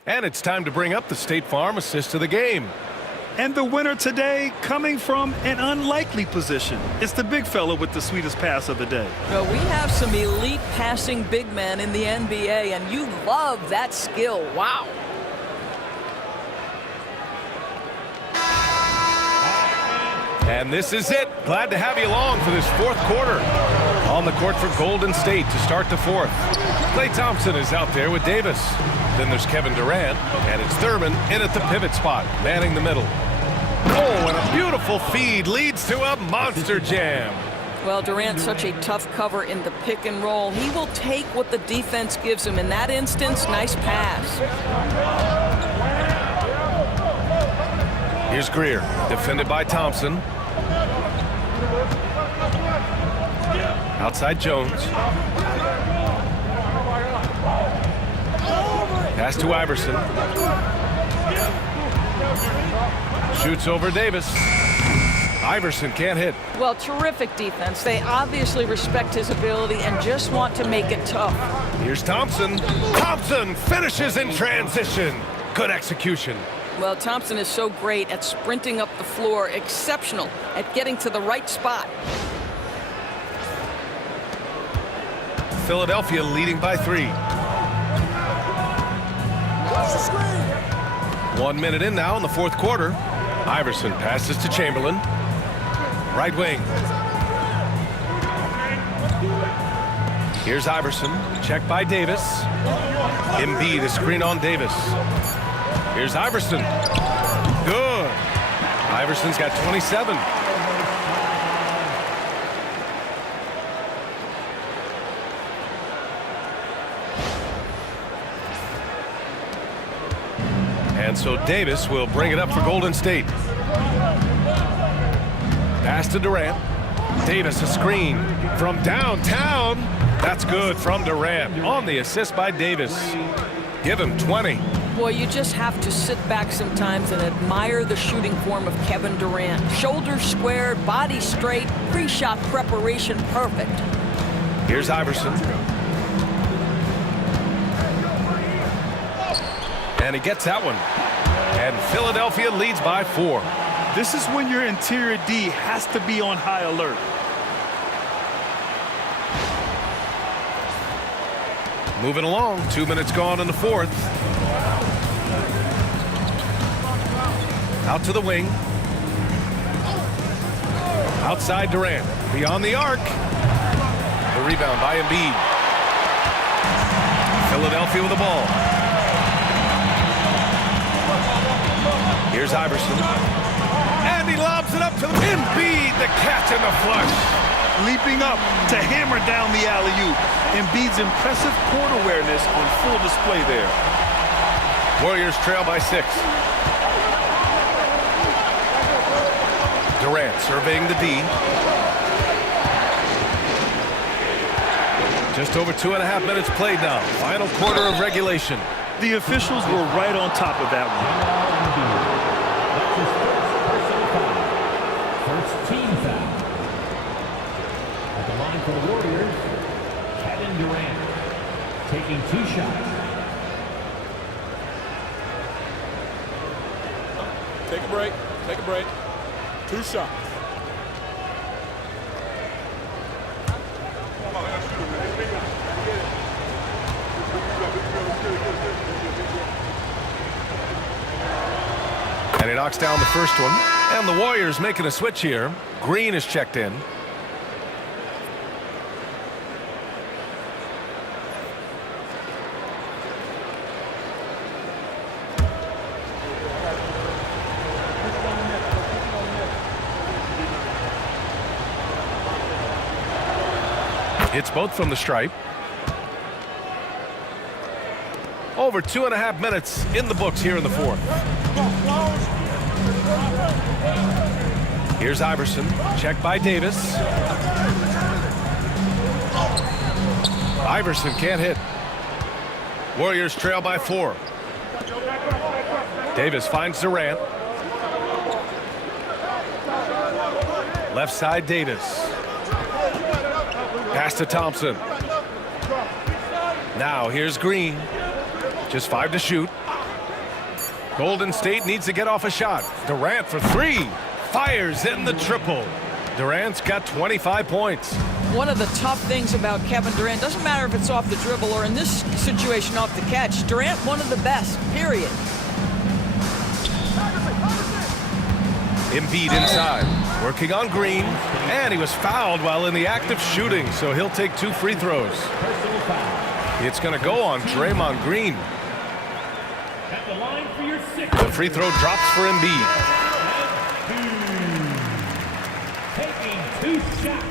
And it's time to bring up the State Farm assist of the game. And the winner today coming from an unlikely position. It's the big fella with the sweetest pass of the day. Well, we have some elite passing big men in the NBA, and you love that skill. Wow. And this is it. Glad to have you along for this 4th quarter. On the court for Golden State to start the 4th. Klay Thompson is out there with Davis. Then there's Kevin Durant, and it's Thurman in at the pivot spot, manning the middle. Oh, and a beautiful feed leads to a monster jam. Well, Durant's such a tough cover in the pick and roll. He will take what the defense gives him. In that instance, nice pass. Here's Greer, defended by Thompson. Outside Jones. Pass to Iverson. Shoots over Davis. Iverson can't hit. Well, terrific defense. They obviously respect his ability and just want to make it tough. Here's Thompson. Thompson finishes in transition. Good execution. Well, Thompson is so great at sprinting up the floor, exceptional at getting to the right spot. Philadelphia leading by 3. 1 minute in now in the 4th quarter. Iverson passes to Chamberlain. Right wing. Here's Iverson. Checked by Davis. Embiid, a screen on Davis. Here's Iverson. Good. Iverson's got 27. And so Davis will bring it up for Golden State. Pass to Durant. Davis, a screen from downtown. That's good from Durant on the assist by Davis. Give him 20. Boy, you just have to sit back sometimes and admire the shooting form of Kevin Durant. Shoulders squared, body straight, pre-shot preparation perfect. Here's Iverson. And he gets that one. And Philadelphia leads by 4. This is when your interior D has to be on high alert. Moving along, 2 minutes gone in the 4th. Out to the wing. Outside Durant. Beyond the arc. The rebound by Embiid. Philadelphia with the ball. Here's Iverson. And he lobs it up to Embiid, the catch and the flush. Leaping up to hammer down the alley-oop. Embiid's impressive court awareness on full display there. Warriors trail by 6. Durant surveying the D. Just over 2.5 minutes played now. Final quarter of regulation. The officials were right on top of that one. That's his first personal foul. First team foul. At the line for the Warriors, Kevin Durant taking 2 shots. Take a break. Take a break. 2 shots. And he knocks down the first one. And the Warriors making a switch here. Green is checked in. Hits both from the stripe. Over 2.5 minutes in the books here in the fourth. Here's Iverson. Check by Davis. Iverson can't hit. Warriors trail by 4. Davis finds Durant. Left side, Davis. Pass to Thompson. Now here's Green. Just 5 to shoot. Golden State needs to get off a shot. Durant for 3. Fires in the triple. Durant's got 25 points. One of the tough things about Kevin Durant, doesn't matter if it's off the dribble or in this situation off the catch, Durant one of the best, period. Embiid inside, working on Green, and he was fouled while in the act of shooting, so he'll take 2 free throws. Personal foul. It's going to go on Draymond Green. At the line for your 6th. The free throw drops for Embiid. Taking 2 shots.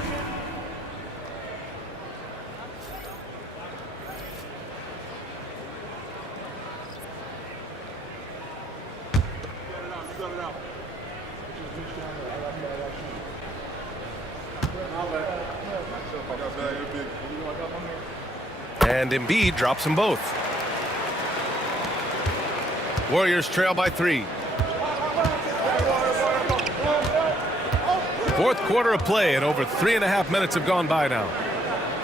And Embiid drops them both. Warriors trail by 3. Fourth quarter of play, and over 3.5 minutes have gone by now.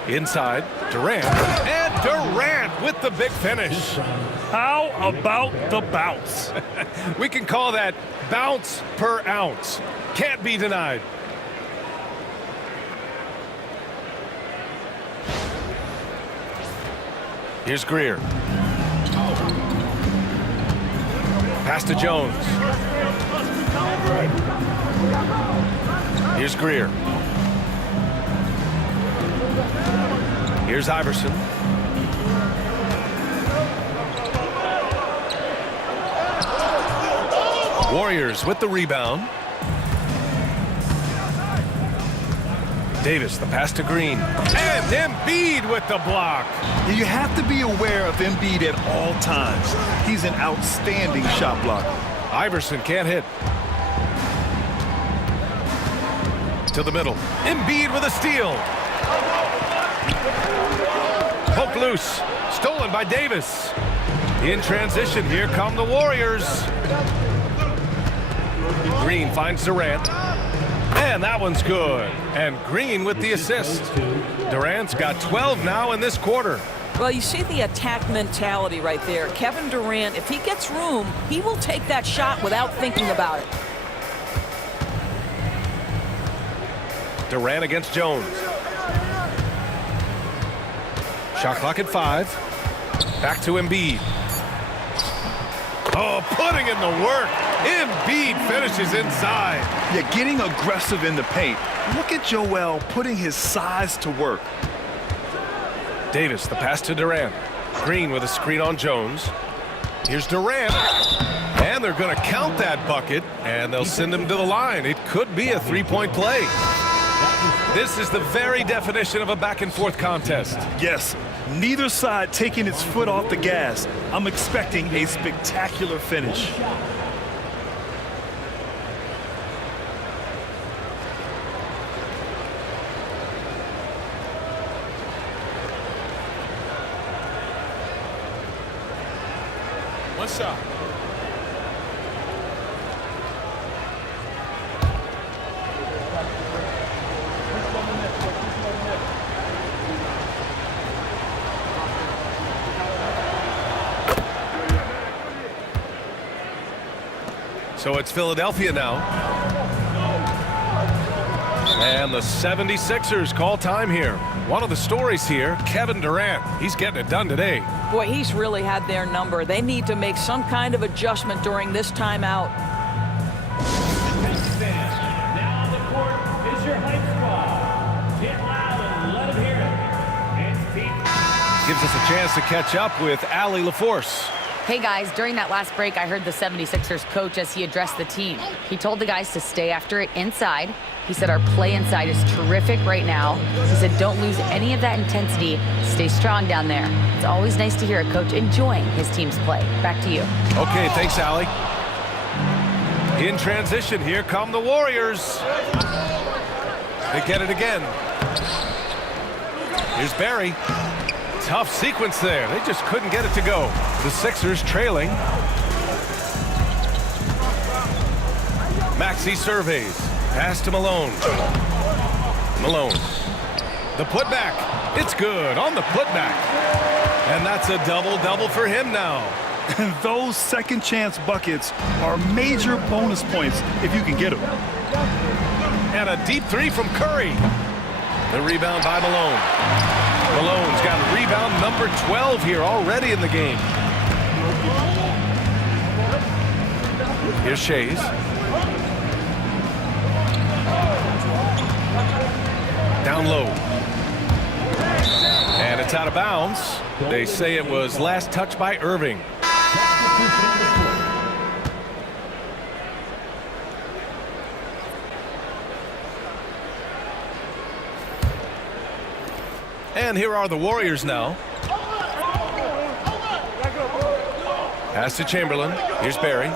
Inside, Durant. And Durant with the big finish. How about the bounce? We can call that bounce per ounce. Can't be denied. Here's Greer. Pass to Jones. Here's Greer. Here's Iverson. Warriors with the rebound. Davis, the pass to Green. And Embiid with the block. You have to be aware of Embiid at all times. He's an outstanding shot blocker. Iverson can't hit. To the middle. Embiid with a steal. Poke loose. Stolen by Davis. In transition, here come the Warriors. Green finds Durant. And that one's good. And Green with the assist. Durant's got 12 now in this quarter. Well, you see the attack mentality right there. Kevin Durant, if he gets room, he will take that shot without thinking about it. Durant against Jones. Shot clock at 5. Back to Embiid. Oh, putting in the work. Embiid finishes inside. Yeah, getting aggressive in the paint. Look at Joel putting his size to work. Davis, the pass to Durant. Green with a screen on Jones. Here's Durant. And they're going to count that bucket, and they'll send him to the line. It could be a 3-point play. This is the very definition of a back-and-forth contest. Yes, neither side taking its foot off the gas. I'm expecting a spectacular finish. One shot. So it's Philadelphia now. And the 76ers call time here. One of the stories here, Kevin Durant. He's getting it done today. Boy, he's really had their number. They need to make some kind of adjustment during this timeout. Now on the court is your hype squad. Get loud and let them hear it. It's Pete. Gives us a chance to catch up with Allie LaForce. Hey guys, during that last break, I heard the 76ers coach as he addressed the team. He told the guys to stay after it inside. He said our play inside is terrific right now. He said don't lose any of that intensity. Stay strong down there. It's always nice to hear a coach enjoying his team's play. Back to you. Okay, thanks, Allie. In transition, here come the Warriors. They get it again. Here's Barry. Tough sequence there. They just couldn't get it to go. The Sixers trailing. Maxey surveys. Pass to Malone. Malone. The putback. It's good on the putback. And that's a double-double for him now. And those second chance buckets are major bonus points if you can get them. And a deep three from Curry. The rebound by Malone. Malone's got rebound number 12 here already in the game. Here's Shays. Down low. And it's out of bounds. They say it was last touched by Irving. And here are the Warriors now. Pass to Chamberlain. Here's Barry.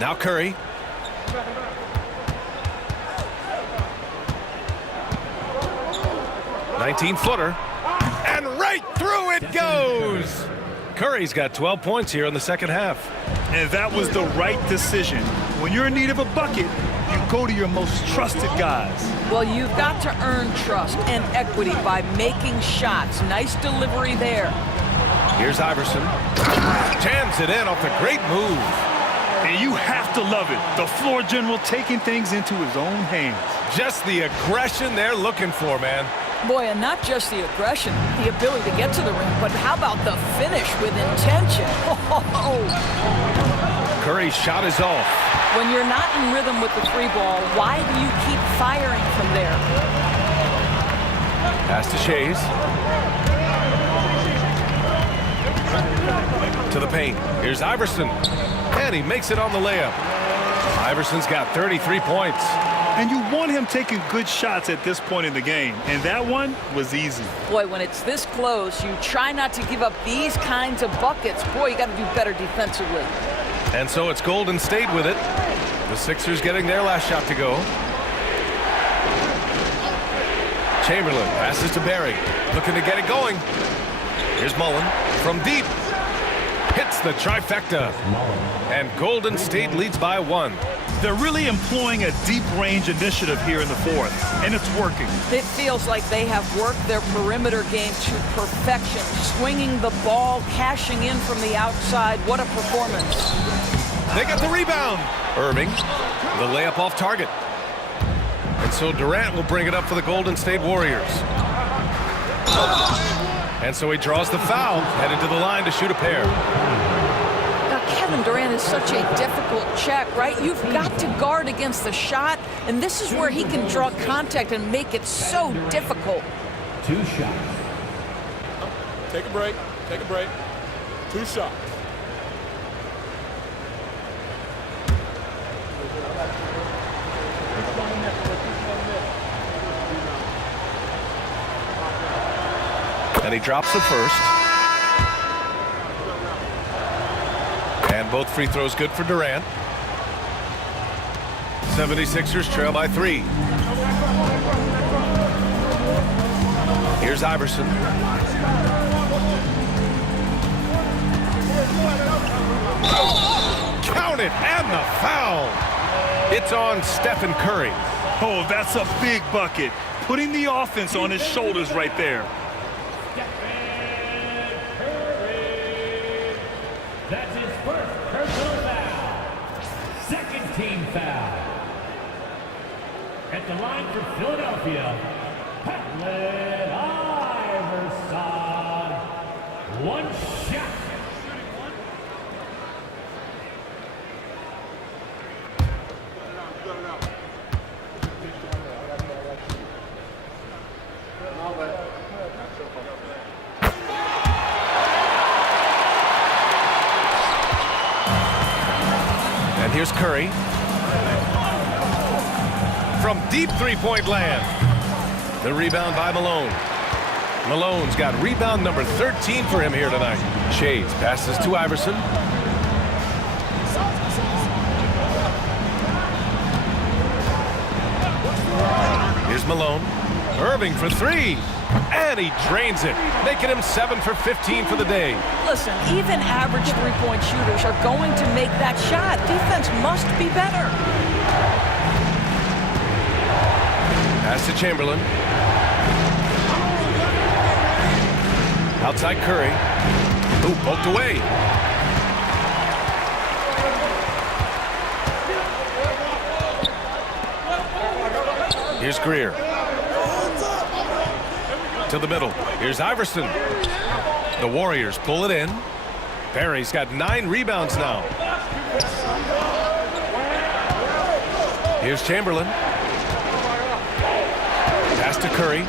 Now Curry. "19-footer. And right through it goes! Curry's got 12 points here in the second half. And that was the right decision. When you're in need of a bucket, you go to your most trusted guys. Well, you've got to earn trust and equity by making shots. Nice delivery there. Here's Iverson. Jams it in off a great move. And you have to love it. The floor general taking things into his own hands. Just the aggression they're looking for, man. Boy, and not just the aggression, the ability to get to the rim, but how about the finish with intention? Curry's shot is off. When you're not in rhythm with the three ball, why do you keep firing from there? Pass to Shays. To the paint. Here's Iverson. And he makes it on the layup. Iverson's got 33 points. And you want him taking good shots at this point in the game. And that one was easy. Boy, when it's this close, you try not to give up these kinds of buckets. Boy, you got to do better defensively. And so it's Golden State with it. The Sixers getting their last shot to go. Chamberlain passes to Barry. Looking to get it going. Here's Mullen from deep. Hits the trifecta. And Golden State leads by 1. They're really employing a deep range initiative here in the fourth, and it's working. It feels like they have worked their perimeter game to perfection, swinging the ball, cashing in from the outside. What a performance. They got the rebound. Irving, the layup off target. And so Durant will bring it up for the Golden State Warriors. And so he draws the foul, headed to the line to shoot a pair. Kevin Durant is such a difficult check, right? You've got to guard against the shot, and this is where he can draw contact and make it so difficult. 2 shots. Take a break. Take a break. 2 shots. And he drops the first. And both free throws good for Durant. 76ers trail by 3. Here's Iverson. Count it, and the foul. It's on Stephen Curry. Oh, that's a big bucket. Putting the offense on his shoulders right there. That's his first personal foul. Second team foul. At the line for Philadelphia, Allen Iverson. One shot. And here's Curry. From deep three-point land. The rebound by Malone. Malone's got rebound number 13 for him here tonight. Shades passes to Iverson. Here's Malone. Irving for three. And he drains it, making him 7 for 15 for the day. Listen, even average three-point shooters are going to make that shot. Defense must be better. Pass to Chamberlain. Outside Curry. Ooh, poked away. Here's Greer. To the middle. Here's Iverson. The Warriors pull it in. Perry's got 9 rebounds now. Here's Chamberlain. Pass to Curry.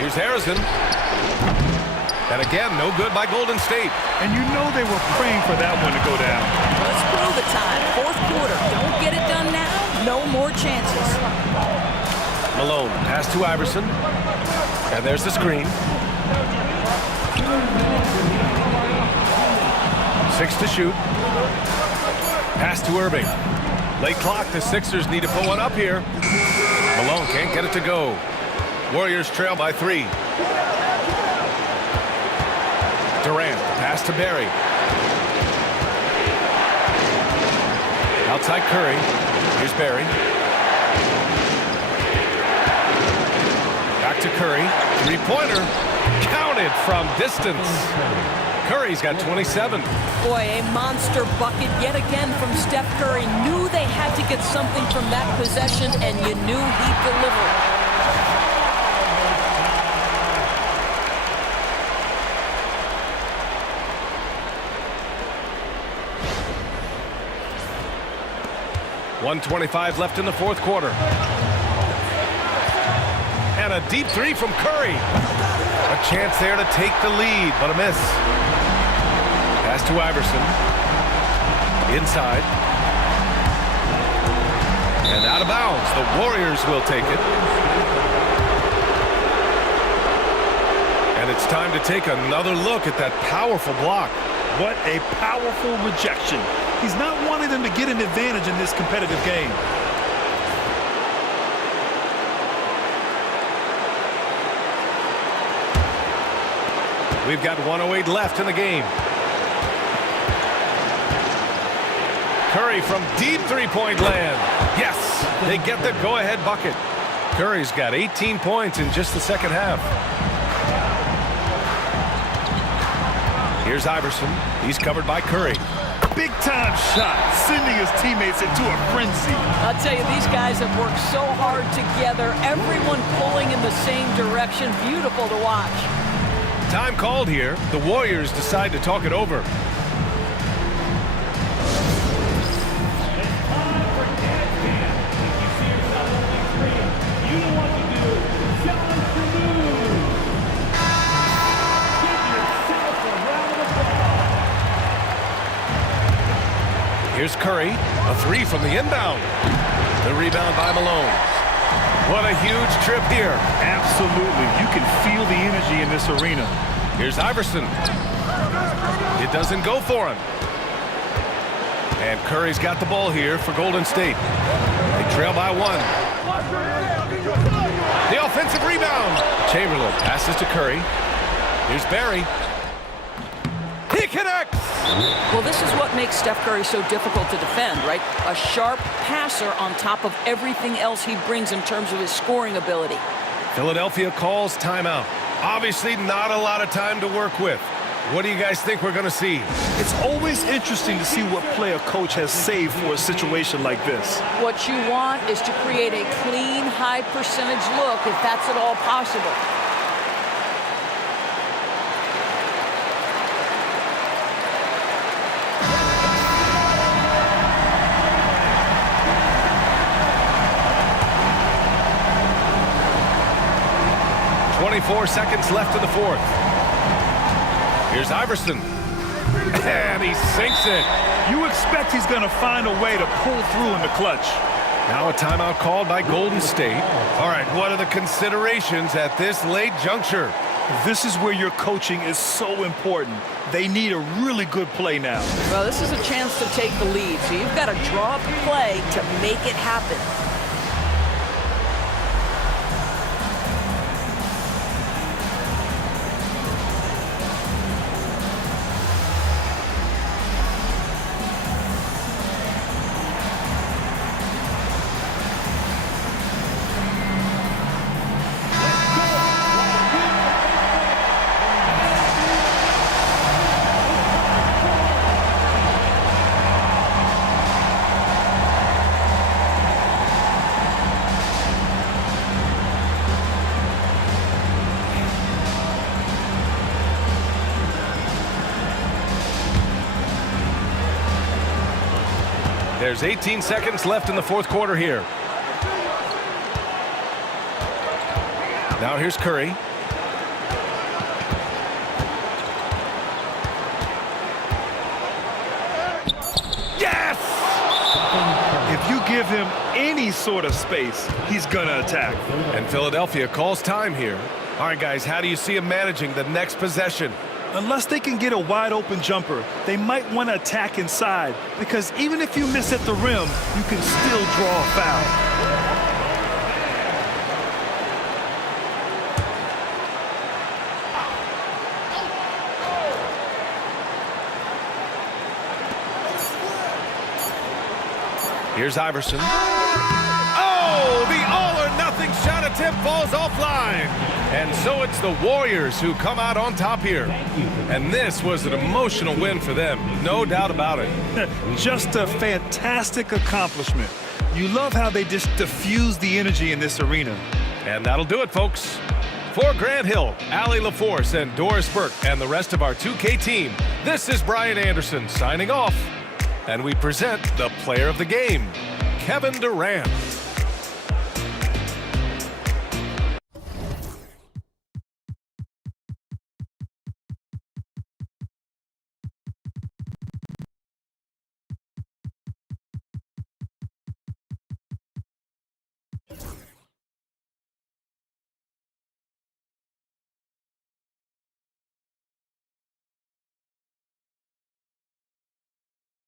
Here's Harrison. And again, no good by Golden State. And you know they were praying for that one to go down. Let's blow the time. Fourth quarter. Don't get it done now. No more chances. Malone, pass to Iverson. And there's the screen. 6 to shoot. Pass to Irving. Late clock, the Sixers need to pull one up here. Malone can't get it to go. Warriors trail by 3. Durant, pass to Barry. Outside Curry. Here's Barry. Back to Curry. Three-pointer. Counted from distance. Curry's got 27. Boy, a monster bucket yet again from Steph Curry. Knew they had to get something from that possession, and you knew he'd deliver. .125 left in the fourth quarter. And a deep three from Curry. A chance there to take the lead, but a miss. Pass to Iverson. Inside. And out of bounds. The Warriors will take it. And it's time to take another look at that powerful block. What a powerful rejection. He's not wanting them to get an advantage in this competitive game. We've got 1:08 left in the game. Curry from deep three-point land. Yes, they get the go-ahead bucket. Curry's got 18 points in just the second half. Here's Iverson. He's covered by Curry. Big-time shot, sending his teammates into a frenzy. I'll tell you, these guys have worked so hard together. Everyone pulling in the same direction. Beautiful to watch. Time called here. The Warriors decide to talk it over. Here's Curry, a three from the inbound. The rebound by Malone. What a huge trip here. Absolutely. You can feel the energy in this arena. Here's Iverson. It doesn't go for him. And Curry's got the ball here for Golden State. They trail by 1. The offensive rebound. Chamberlain passes to Curry. Here's Barry. He connects! Well, this is what makes Steph Curry so difficult to defend, right? A sharp passer on top of everything else he brings in terms of his scoring ability. Philadelphia calls timeout. Obviously not a lot of time to work with. What do you guys think we're going to see? It's always interesting to see what play a coach has saved for a situation like this. What you want is to create a clean, high percentage look if that's at all possible. .4 seconds left in the fourth. Here's Iverson. And he sinks it. You expect he's going to find a way to pull through in the clutch. Now a timeout called by Golden State. All right, what are the considerations at this late juncture? This is where your coaching is so important. They need a really good play now. Well, this is a chance to take the lead, so you've got to draw up a play to make it happen. There's 18 seconds left in the fourth quarter here. Now here's Curry. Yes! If you give him any sort of space, he's going to attack. And Philadelphia calls time here. All right, guys, how do you see him managing the next possession? Unless they can get a wide-open jumper, they might want to attack inside, because even if you miss at the rim, you can still draw a foul. Here's Iverson. Oh, the all-or-nothing shot attempt falls offline. And so it's the Warriors who come out on top here. And this was an emotional win for them, no doubt about it. Just a fantastic accomplishment. You love how they just diffuse the energy in this arena. And that'll do it, folks. For Grant Hill, Allie LaForce, and Doris Burke, and the rest of our 2K team, this is Brian Anderson signing off. And we present the player of the game, Kevin Durant.